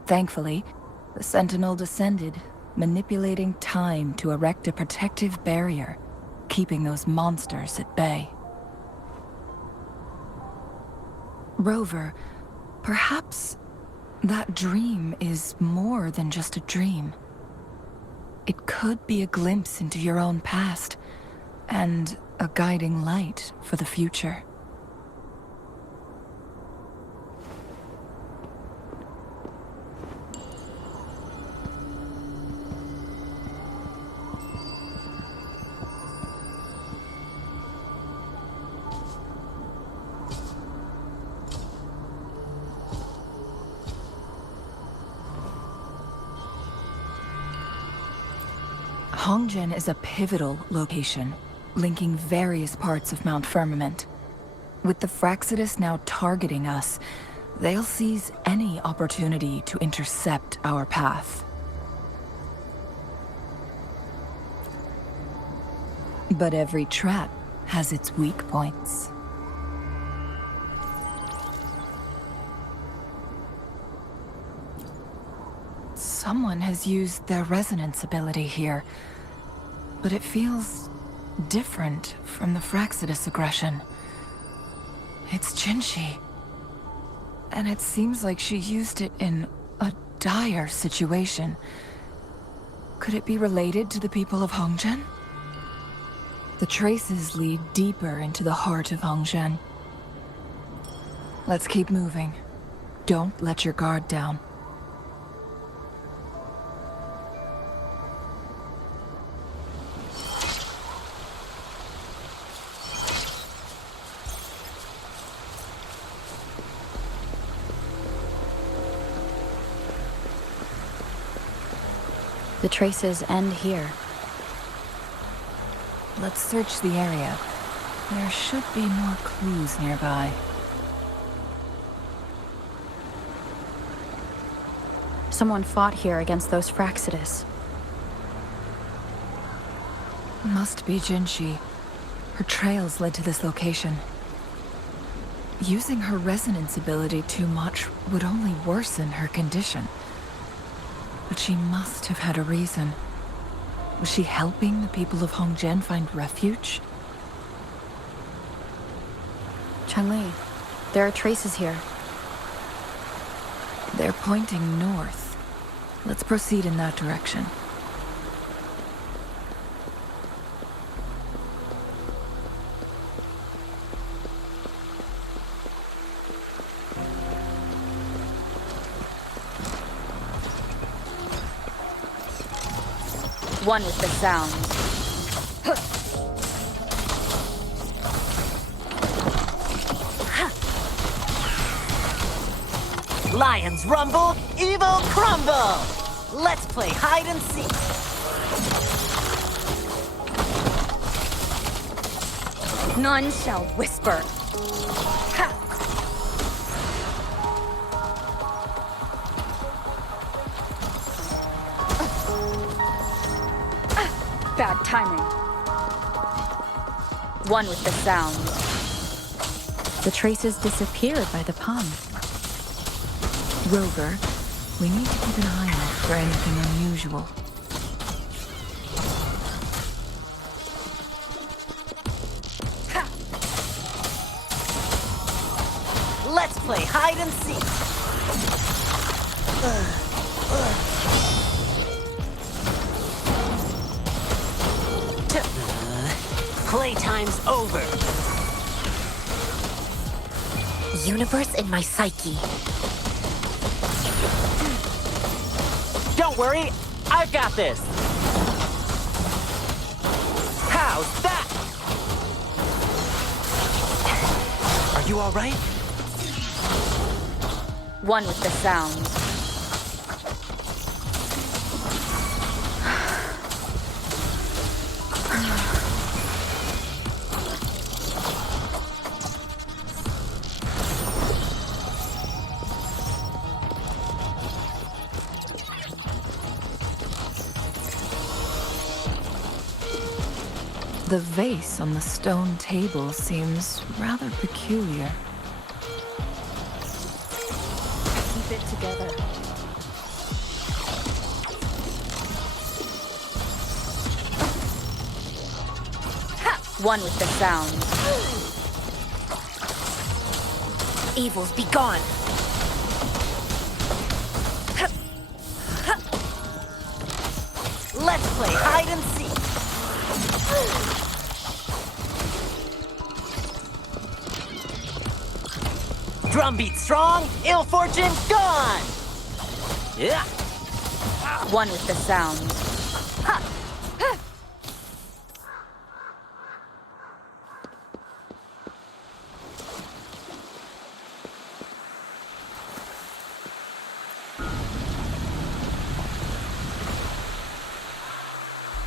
Thankfully, the Sentinel descended, manipulating time to erect a protective barrier, keeping those monsters at bay. Rover, perhaps that dream is more than just a dream. It could be a glimpse into your own past, and a guiding light for the future. Hongzhen is a pivotal location, linking various parts of Mount Firmament. With the Fraxidus now targeting us, they'll seize any opportunity to intercept our path. But every trap has its weak points. Someone has used their resonance ability here, but it feels different from the Fraxidus aggression. It's Jinshi. And it seems like she used it in a dire situation. Could it be related to the people of Hongzhen? The traces lead deeper into the heart of Hongzhen. Let's keep moving. Don't let your guard down. The traces end here. Let's search the area. There should be more clues nearby. Someone fought here against those Fraxidus. Must be Jinshi. Her trails led to this location. Using her resonance ability too much would only worsen her condition. But she must have had a reason. Was she helping the people of Hongzhen find refuge? Changli, there are traces here. They're pointing north. Let's proceed in that direction. One with the sound. Lions rumble, evil crumble! Let's play hide and seek! None shall whisper. Ha! Bad timing. One with the sound. The traces disappeared by the pond. Rover, we need to keep an eye out for anything unusual. Let's play hide and seek! Playtime's over! Universe in my psyche. Don't worry, I've got this! How's that? Are you alright? One with the sound. The vase on the stone table seems rather peculiar. Keep it together. One with the sound. Evils be gone. Let's play hide and seek. Drumbeat strong, ill fortune gone. Yeah. One with the sound.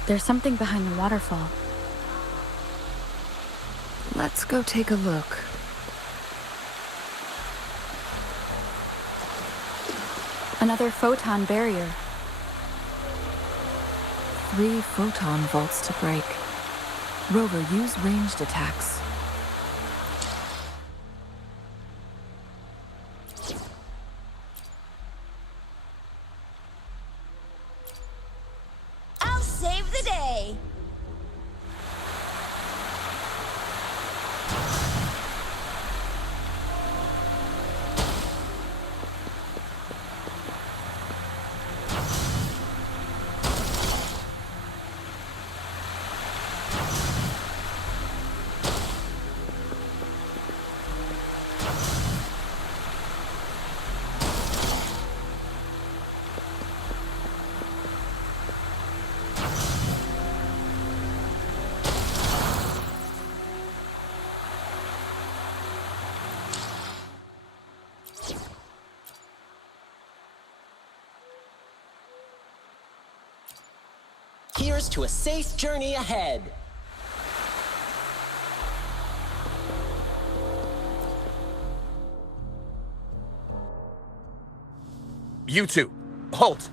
There's something behind the waterfall. Let's go take a look. Another photon barrier. 3 photon vaults to break. Rover, use ranged attacks. I'll save the day. Here's to a safe journey ahead. You two, halt!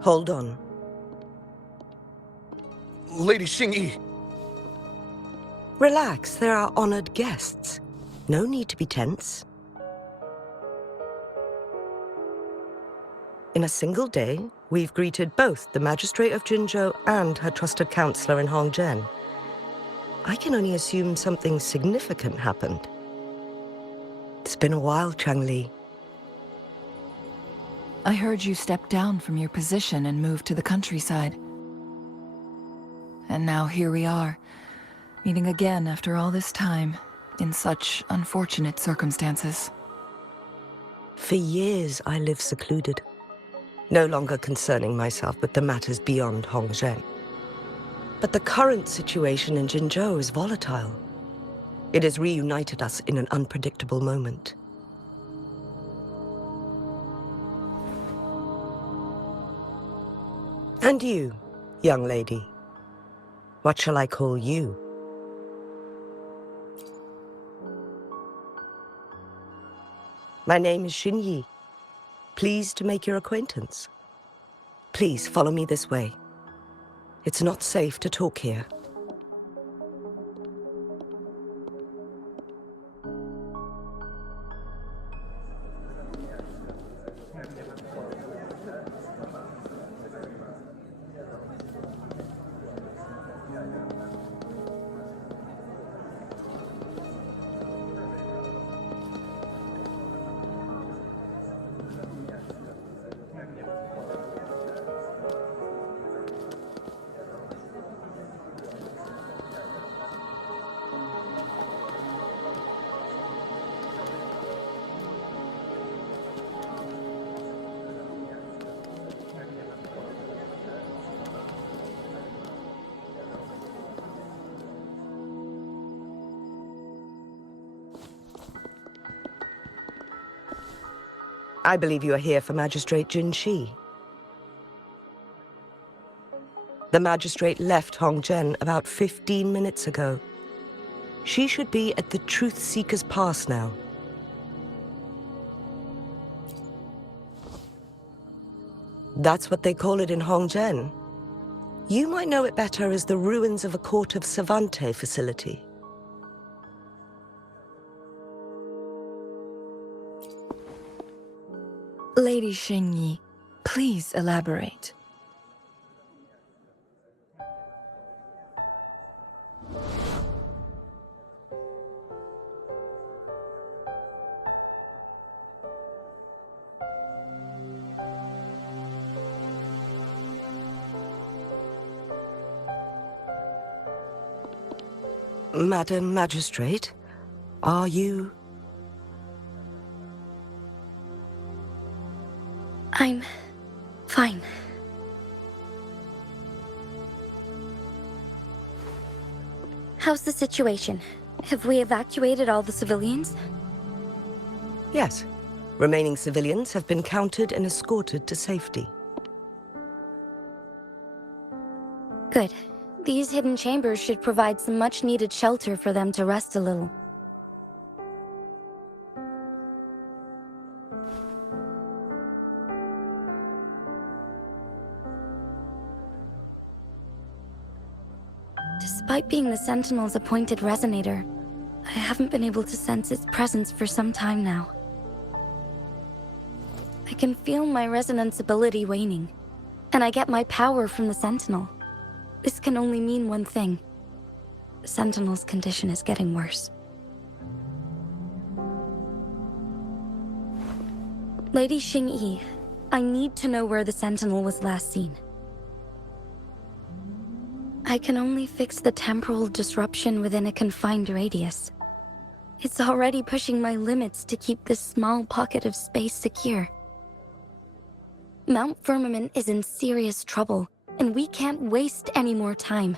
Hold on. Lady Xingyi. Relax, there are honored guests. No need to be tense. In a single day, we've greeted both the Magistrate of Jinzhou and her trusted counselor in Hongzhen. I can only assume something significant happened. It's been a while, Changli. I heard you stepped down from your position and moved to the countryside. And now here we are, meeting again after all this time, in such unfortunate circumstances. For years, I lived secluded, no longer concerning myself with the matters beyond Hongzhen. But the current situation in Jinzhou is volatile. It has reunited us in an unpredictable moment. And you, young lady, what shall I call you? My name is Xinyi. Pleased to make your acquaintance. Please follow me this way. It's not safe to talk here. I believe you are here for Magistrate Jin Shi. The magistrate left Hongzhen about 15 minutes ago. She should be at the Truth Seeker's Pass now. That's what they call it in Hongzhen. You might know it better as the ruins of a Court of Savante facility. Lady Xingyi, please elaborate. Madam Magistrate, are you... I'm fine. How's the situation? Have we evacuated all the civilians? Yes. Remaining civilians have been counted and escorted to safety. Good. These hidden chambers should provide some much-needed shelter for them to rest a little. Despite being the Sentinel's appointed resonator, I haven't been able to sense its presence for some time now. I can feel my resonance ability waning, and I get my power from the Sentinel. This can only mean one thing. The Sentinel's condition is getting worse. Lady Xingyi, I need to know where the Sentinel was last seen. I can only fix the temporal disruption within a confined radius. It's already pushing my limits to keep this small pocket of space secure. Mount Firmament is in serious trouble, and we can't waste any more time.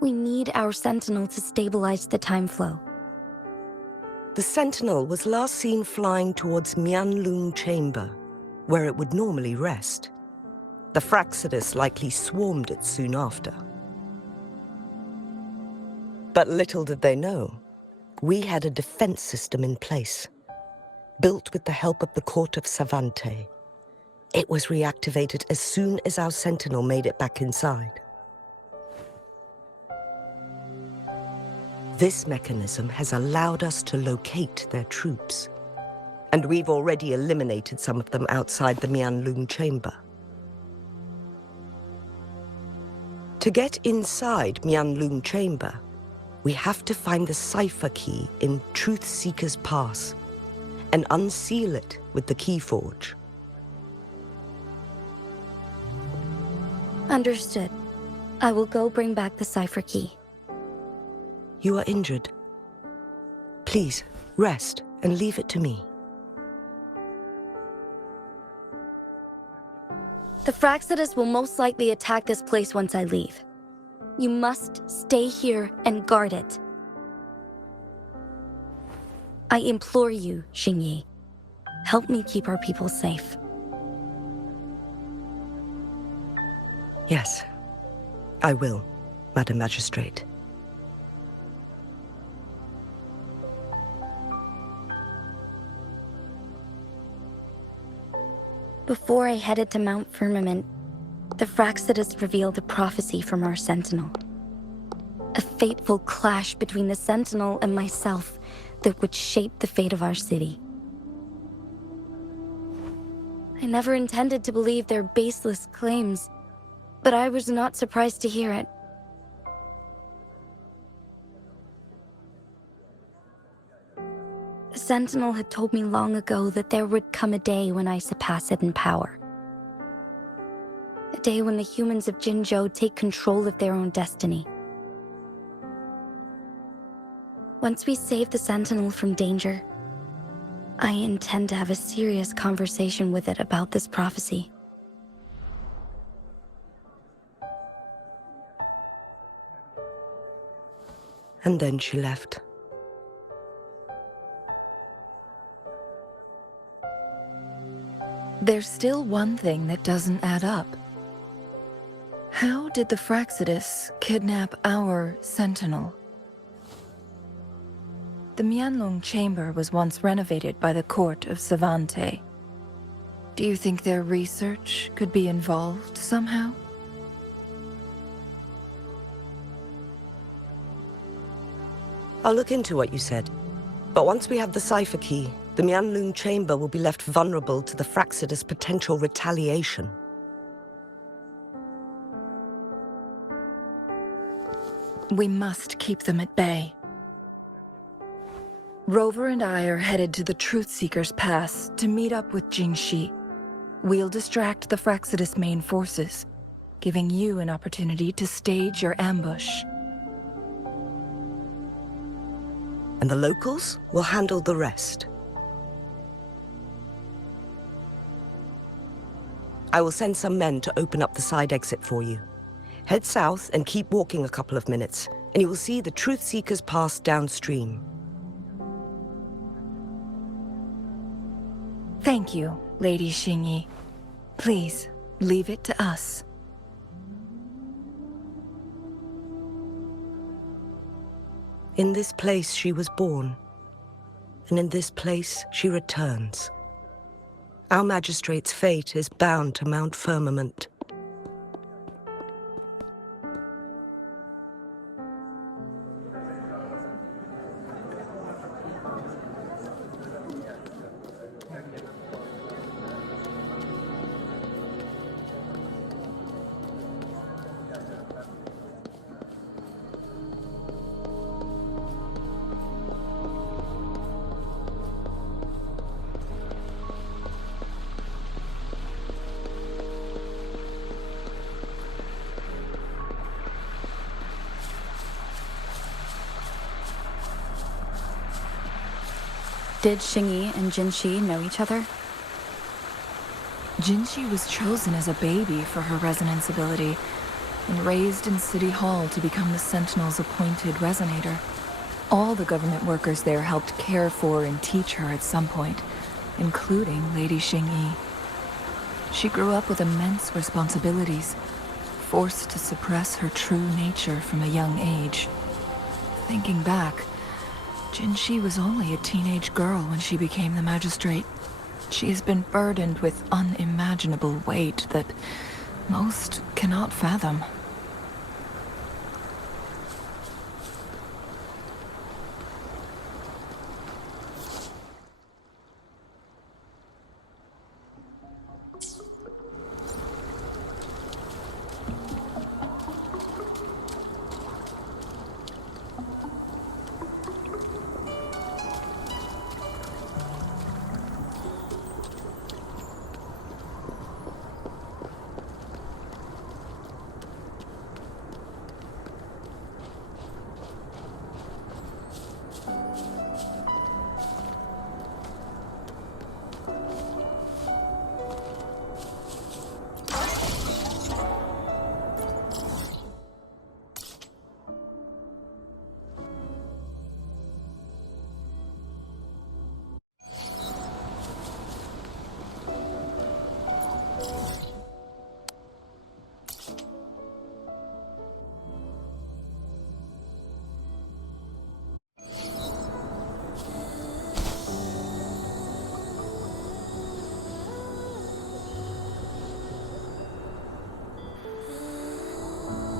We need our Sentinel to stabilize the time flow. The Sentinel was last seen flying towards Mianlung Chamber, where it would normally rest. The Fraxidus likely swarmed it soon after. But little did they know, we had a defense system in place, built with the help of the Court of Savante. It was reactivated as soon as our Sentinel made it back inside. This mechanism has allowed us to locate their troops, and we've already eliminated some of them outside the Mianlung Chamber. To get inside Mianlung Chamber, we have to find the cipher key in Truth Seeker's Pass and unseal it with the Keyforge. Understood. I will go bring back the cipher key. You are injured. Please, rest and leave it to me. The Fraxidus will most likely attack this place once I leave. You must stay here and guard it. I implore you, Xingyi. Help me keep our people safe. Yes, I will, Madam Magistrate. Before I headed to Mount Firmament, the Fraxidus revealed a prophecy from our Sentinel. A fateful clash between the Sentinel and myself that would shape the fate of our city. I never intended to believe their baseless claims, but I was not surprised to hear it. The Sentinel had told me long ago that there would come a day when I surpass it in power. A day when the humans of Jinzhou take control of their own destiny. Once we save the Sentinel from danger, I intend to have a serious conversation with it about this prophecy. And then she left. There's still one thing that doesn't add up. How did the Fraxidus kidnap our Sentinel? The Mianlung Chamber was once renovated by the Court of Savante. Do you think their research could be involved somehow? I'll look into what you said. But once we have the cipher key, the Mianlun chamber will be left vulnerable to the Fraxidus' potential retaliation. We must keep them at bay. Rover and I are headed to the Truth Seeker's Pass to meet up with Jingxi. We'll distract the Fraxidus main forces, giving you an opportunity to stage your ambush. And the locals will handle the rest. I will send some men to open up the side exit for you. Head south and keep walking a couple of minutes, and you will see the Truth Seekers Pass downstream. Thank you, Lady Xingyi. Please, leave it to us. In this place she was born, and in this place she returns. Our magistrate's fate is bound to Mount Firmament. Did Xingyi and Jinxi know each other? Jinxi was chosen as a baby for her resonance ability and raised in City Hall to become the Sentinel's appointed resonator. All the government workers there helped care for and teach her at some point, including Lady Xingyi. She grew up with immense responsibilities, forced to suppress her true nature from a young age. Thinking back, Jinxi was only a teenage girl when she became the magistrate. She has been burdened with unimaginable weight that most cannot fathom.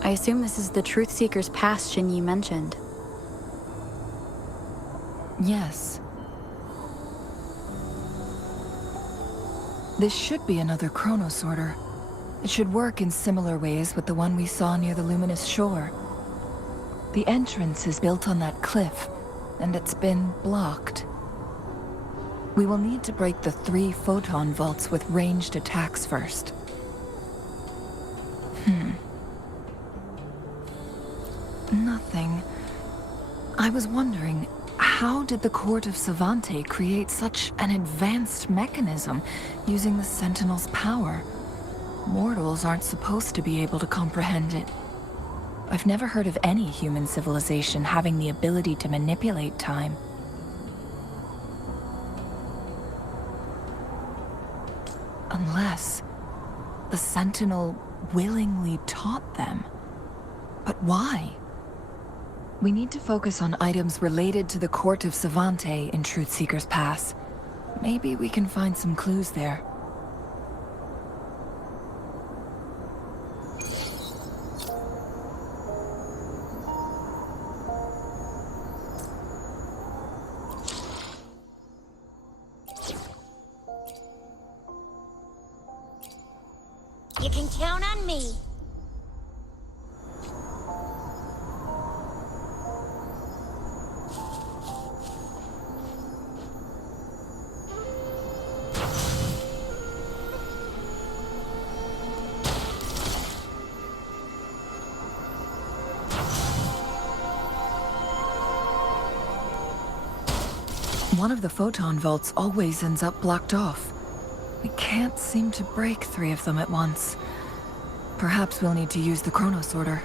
I assume this is the Truth Seeker's Pass Xingyi mentioned. Yes. This should be another chronosorter. It should work in similar ways with the one we saw near the luminous shore. The entrance is built on that cliff, and it's been blocked. We will need to break the 3 photon vaults with ranged attacks first. Nothing. I was wondering, how did the Court of Savante create such an advanced mechanism using the Sentinel's power? Mortals aren't supposed to be able to comprehend it. I've never heard of any human civilization having the ability to manipulate time. Unless the Sentinel willingly taught them. But why? We need to focus on items related to the Court of Savante in Truth Seeker's Pass. Maybe we can find some clues there. You can count on me. One of the photon vaults always ends up blocked off. We can't seem to break 3 of them at once. Perhaps we'll need to use the chrono sorter.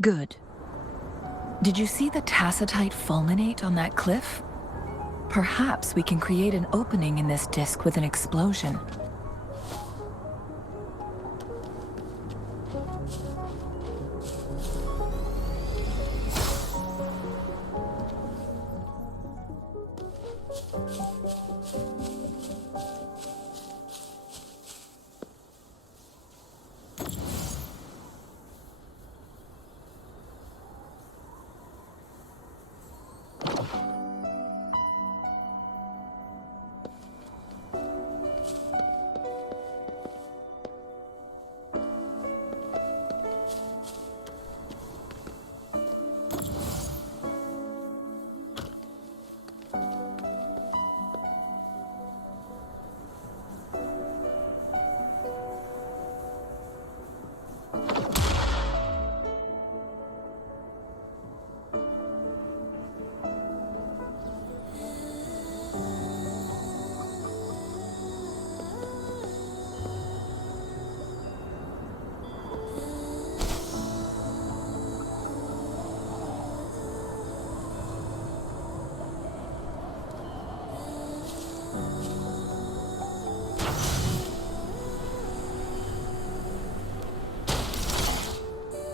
Good. Did you see the tacitite fulminate on that cliff? Perhaps we can create an opening in this disk with an explosion.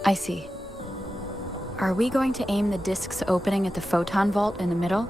I see. Are we going to aim the disk's opening at the photon vault in the middle?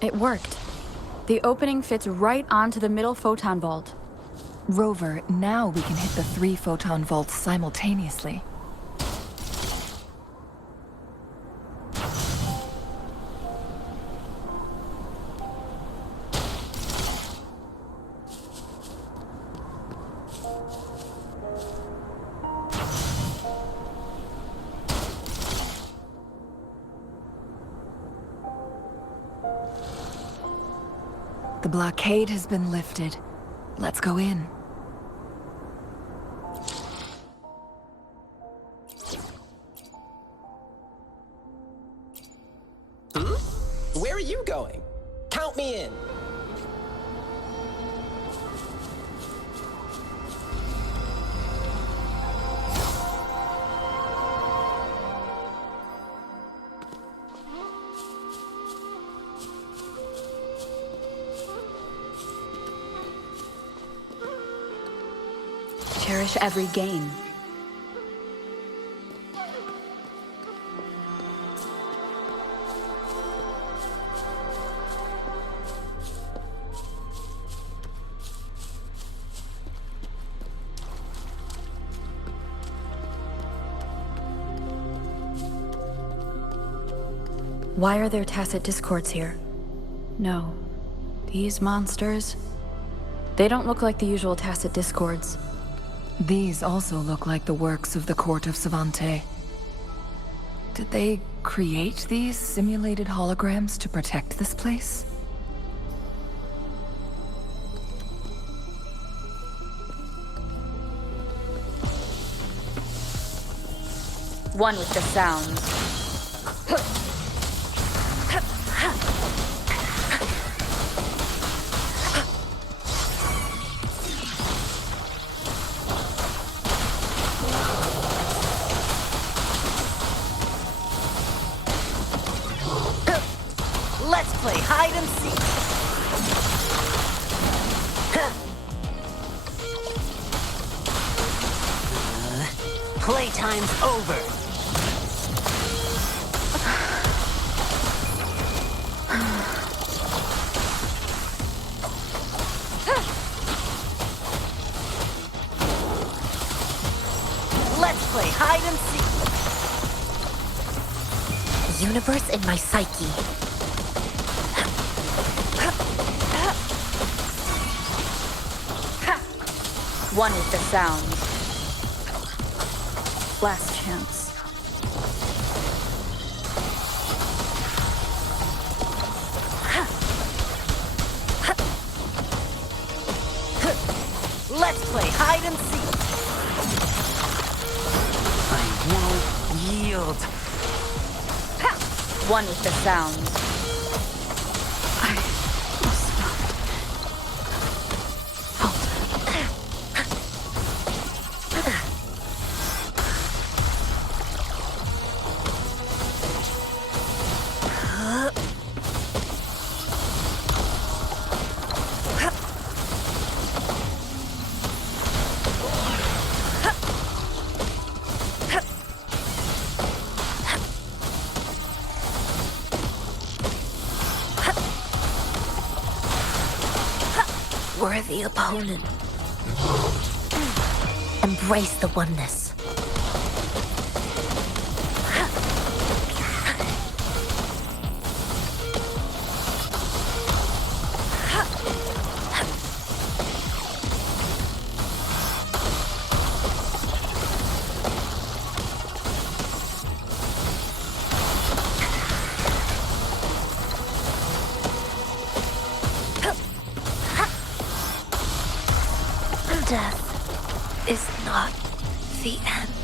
It worked. The opening fits right onto the middle photon vault. Rover, now we can hit the 3 photon vaults simultaneously. The blockade has been lifted. Let's go in. Where are you going? Count me in. Cherish every gain. Why are there tacit discords here? No. These monsters... They don't look like the usual tacit discords. These also look like the works of the Court of Savante. Did they create these simulated holograms to protect this place? One with the sounds. Let's play hide and seek. Playtime's over. Let's play hide and seek. Universe in my psyche. One with the sounds. Last chance. Let's play hide and seek. I won't yield. One with the sounds. I must not falter. Worthy opponent. Embrace the oneness. Death is not the end.